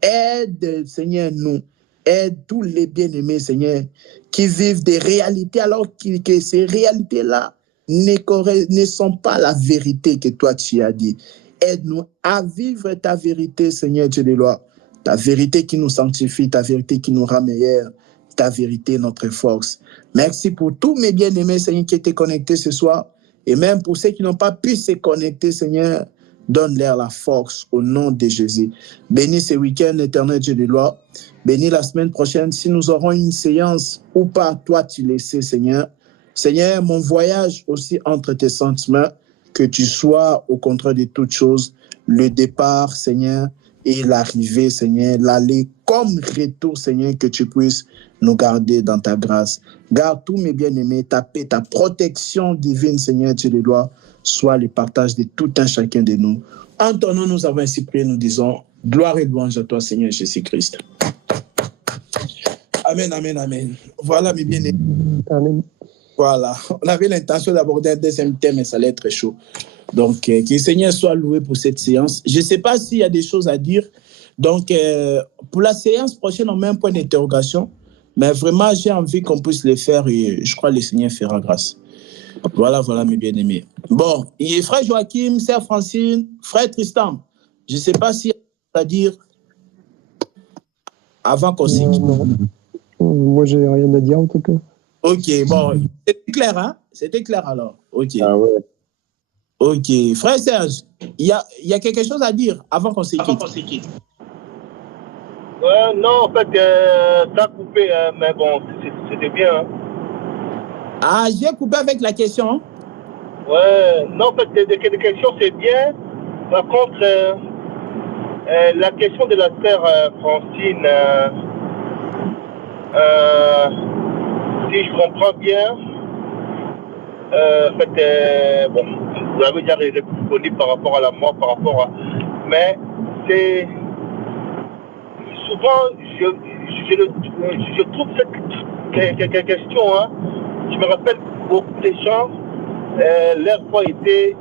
Aide, Seigneur, nous. Aide tous les bien-aimés, Seigneur, qui vivent des réalités alors que ces réalités-là ne sont pas la vérité que toi tu as dit. Aide-nous à vivre ta vérité, Seigneur Dieu de loi. Ta vérité qui nous sanctifie, ta vérité qui nous rend meilleurs, ta vérité notre force. Merci pour tous mes bien-aimés, Seigneur, qui étaient connectés ce soir. Et même pour ceux qui n'ont pas pu se connecter, Seigneur, donne-leur la force au nom de Jésus. Bénis ce week-end, éternel Dieu de loi. Bénis la semaine prochaine. Si nous aurons une séance ou pas, toi tu le sais, Seigneur. Seigneur, mon voyage aussi entre tes saintes mains, que tu sois au contrôle de toutes choses. Le départ, Seigneur, et l'arrivée, Seigneur, l'aller comme retour, Seigneur, que tu puisses nous garder dans ta grâce. Garde tous mes bien-aimés, ta paix, ta protection divine, Seigneur Dieu de loi, soit le partage de tout un chacun de nous. En ton nom, nous avons ainsi prié, nous disons, gloire et louange à toi, Seigneur Jésus-Christ. Amen, amen, amen. Voilà, mes bien-aimés. Amen. Voilà, on avait l'intention d'aborder un deuxième thème, mais ça allait être très chaud. Donc, que le Seigneur soit loué pour cette séance. Je ne sais pas s'il y a des choses à dire. Donc, pour la séance prochaine, on met un point d'interrogation. Mais vraiment, j'ai envie qu'on puisse le faire et je crois que le Seigneur fera grâce. Voilà, mes bien-aimés. Bon, et frère Joachim, sœur Francine, frère Tristan, je ne sais pas s'il y a des choses à dire avant qu'on s'y quitte. Moi, je n'ai rien à dire en tout cas. Ok, bon, c'était clair, hein? C'était clair alors. Ok. Ah ouais. Ok. Frère Serge, il y a quelque chose à dire avant qu'on se quitte. Non, en fait, ça a coupé, mais bon, c'était bien. Hein. Ah, j'ai coupé avec la question. Ouais, non, en fait, des questions, c'est bien, Par contre, la question de la sœur Francine, si je comprends bien, en fait, bon, vous avez déjà répondu par rapport à la mort, par rapport à... Mais c'est... Souvent, je trouve cette question, hein, je me rappelle beaucoup de gens, leur foi était...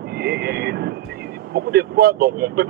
beaucoup de fois, donc on peut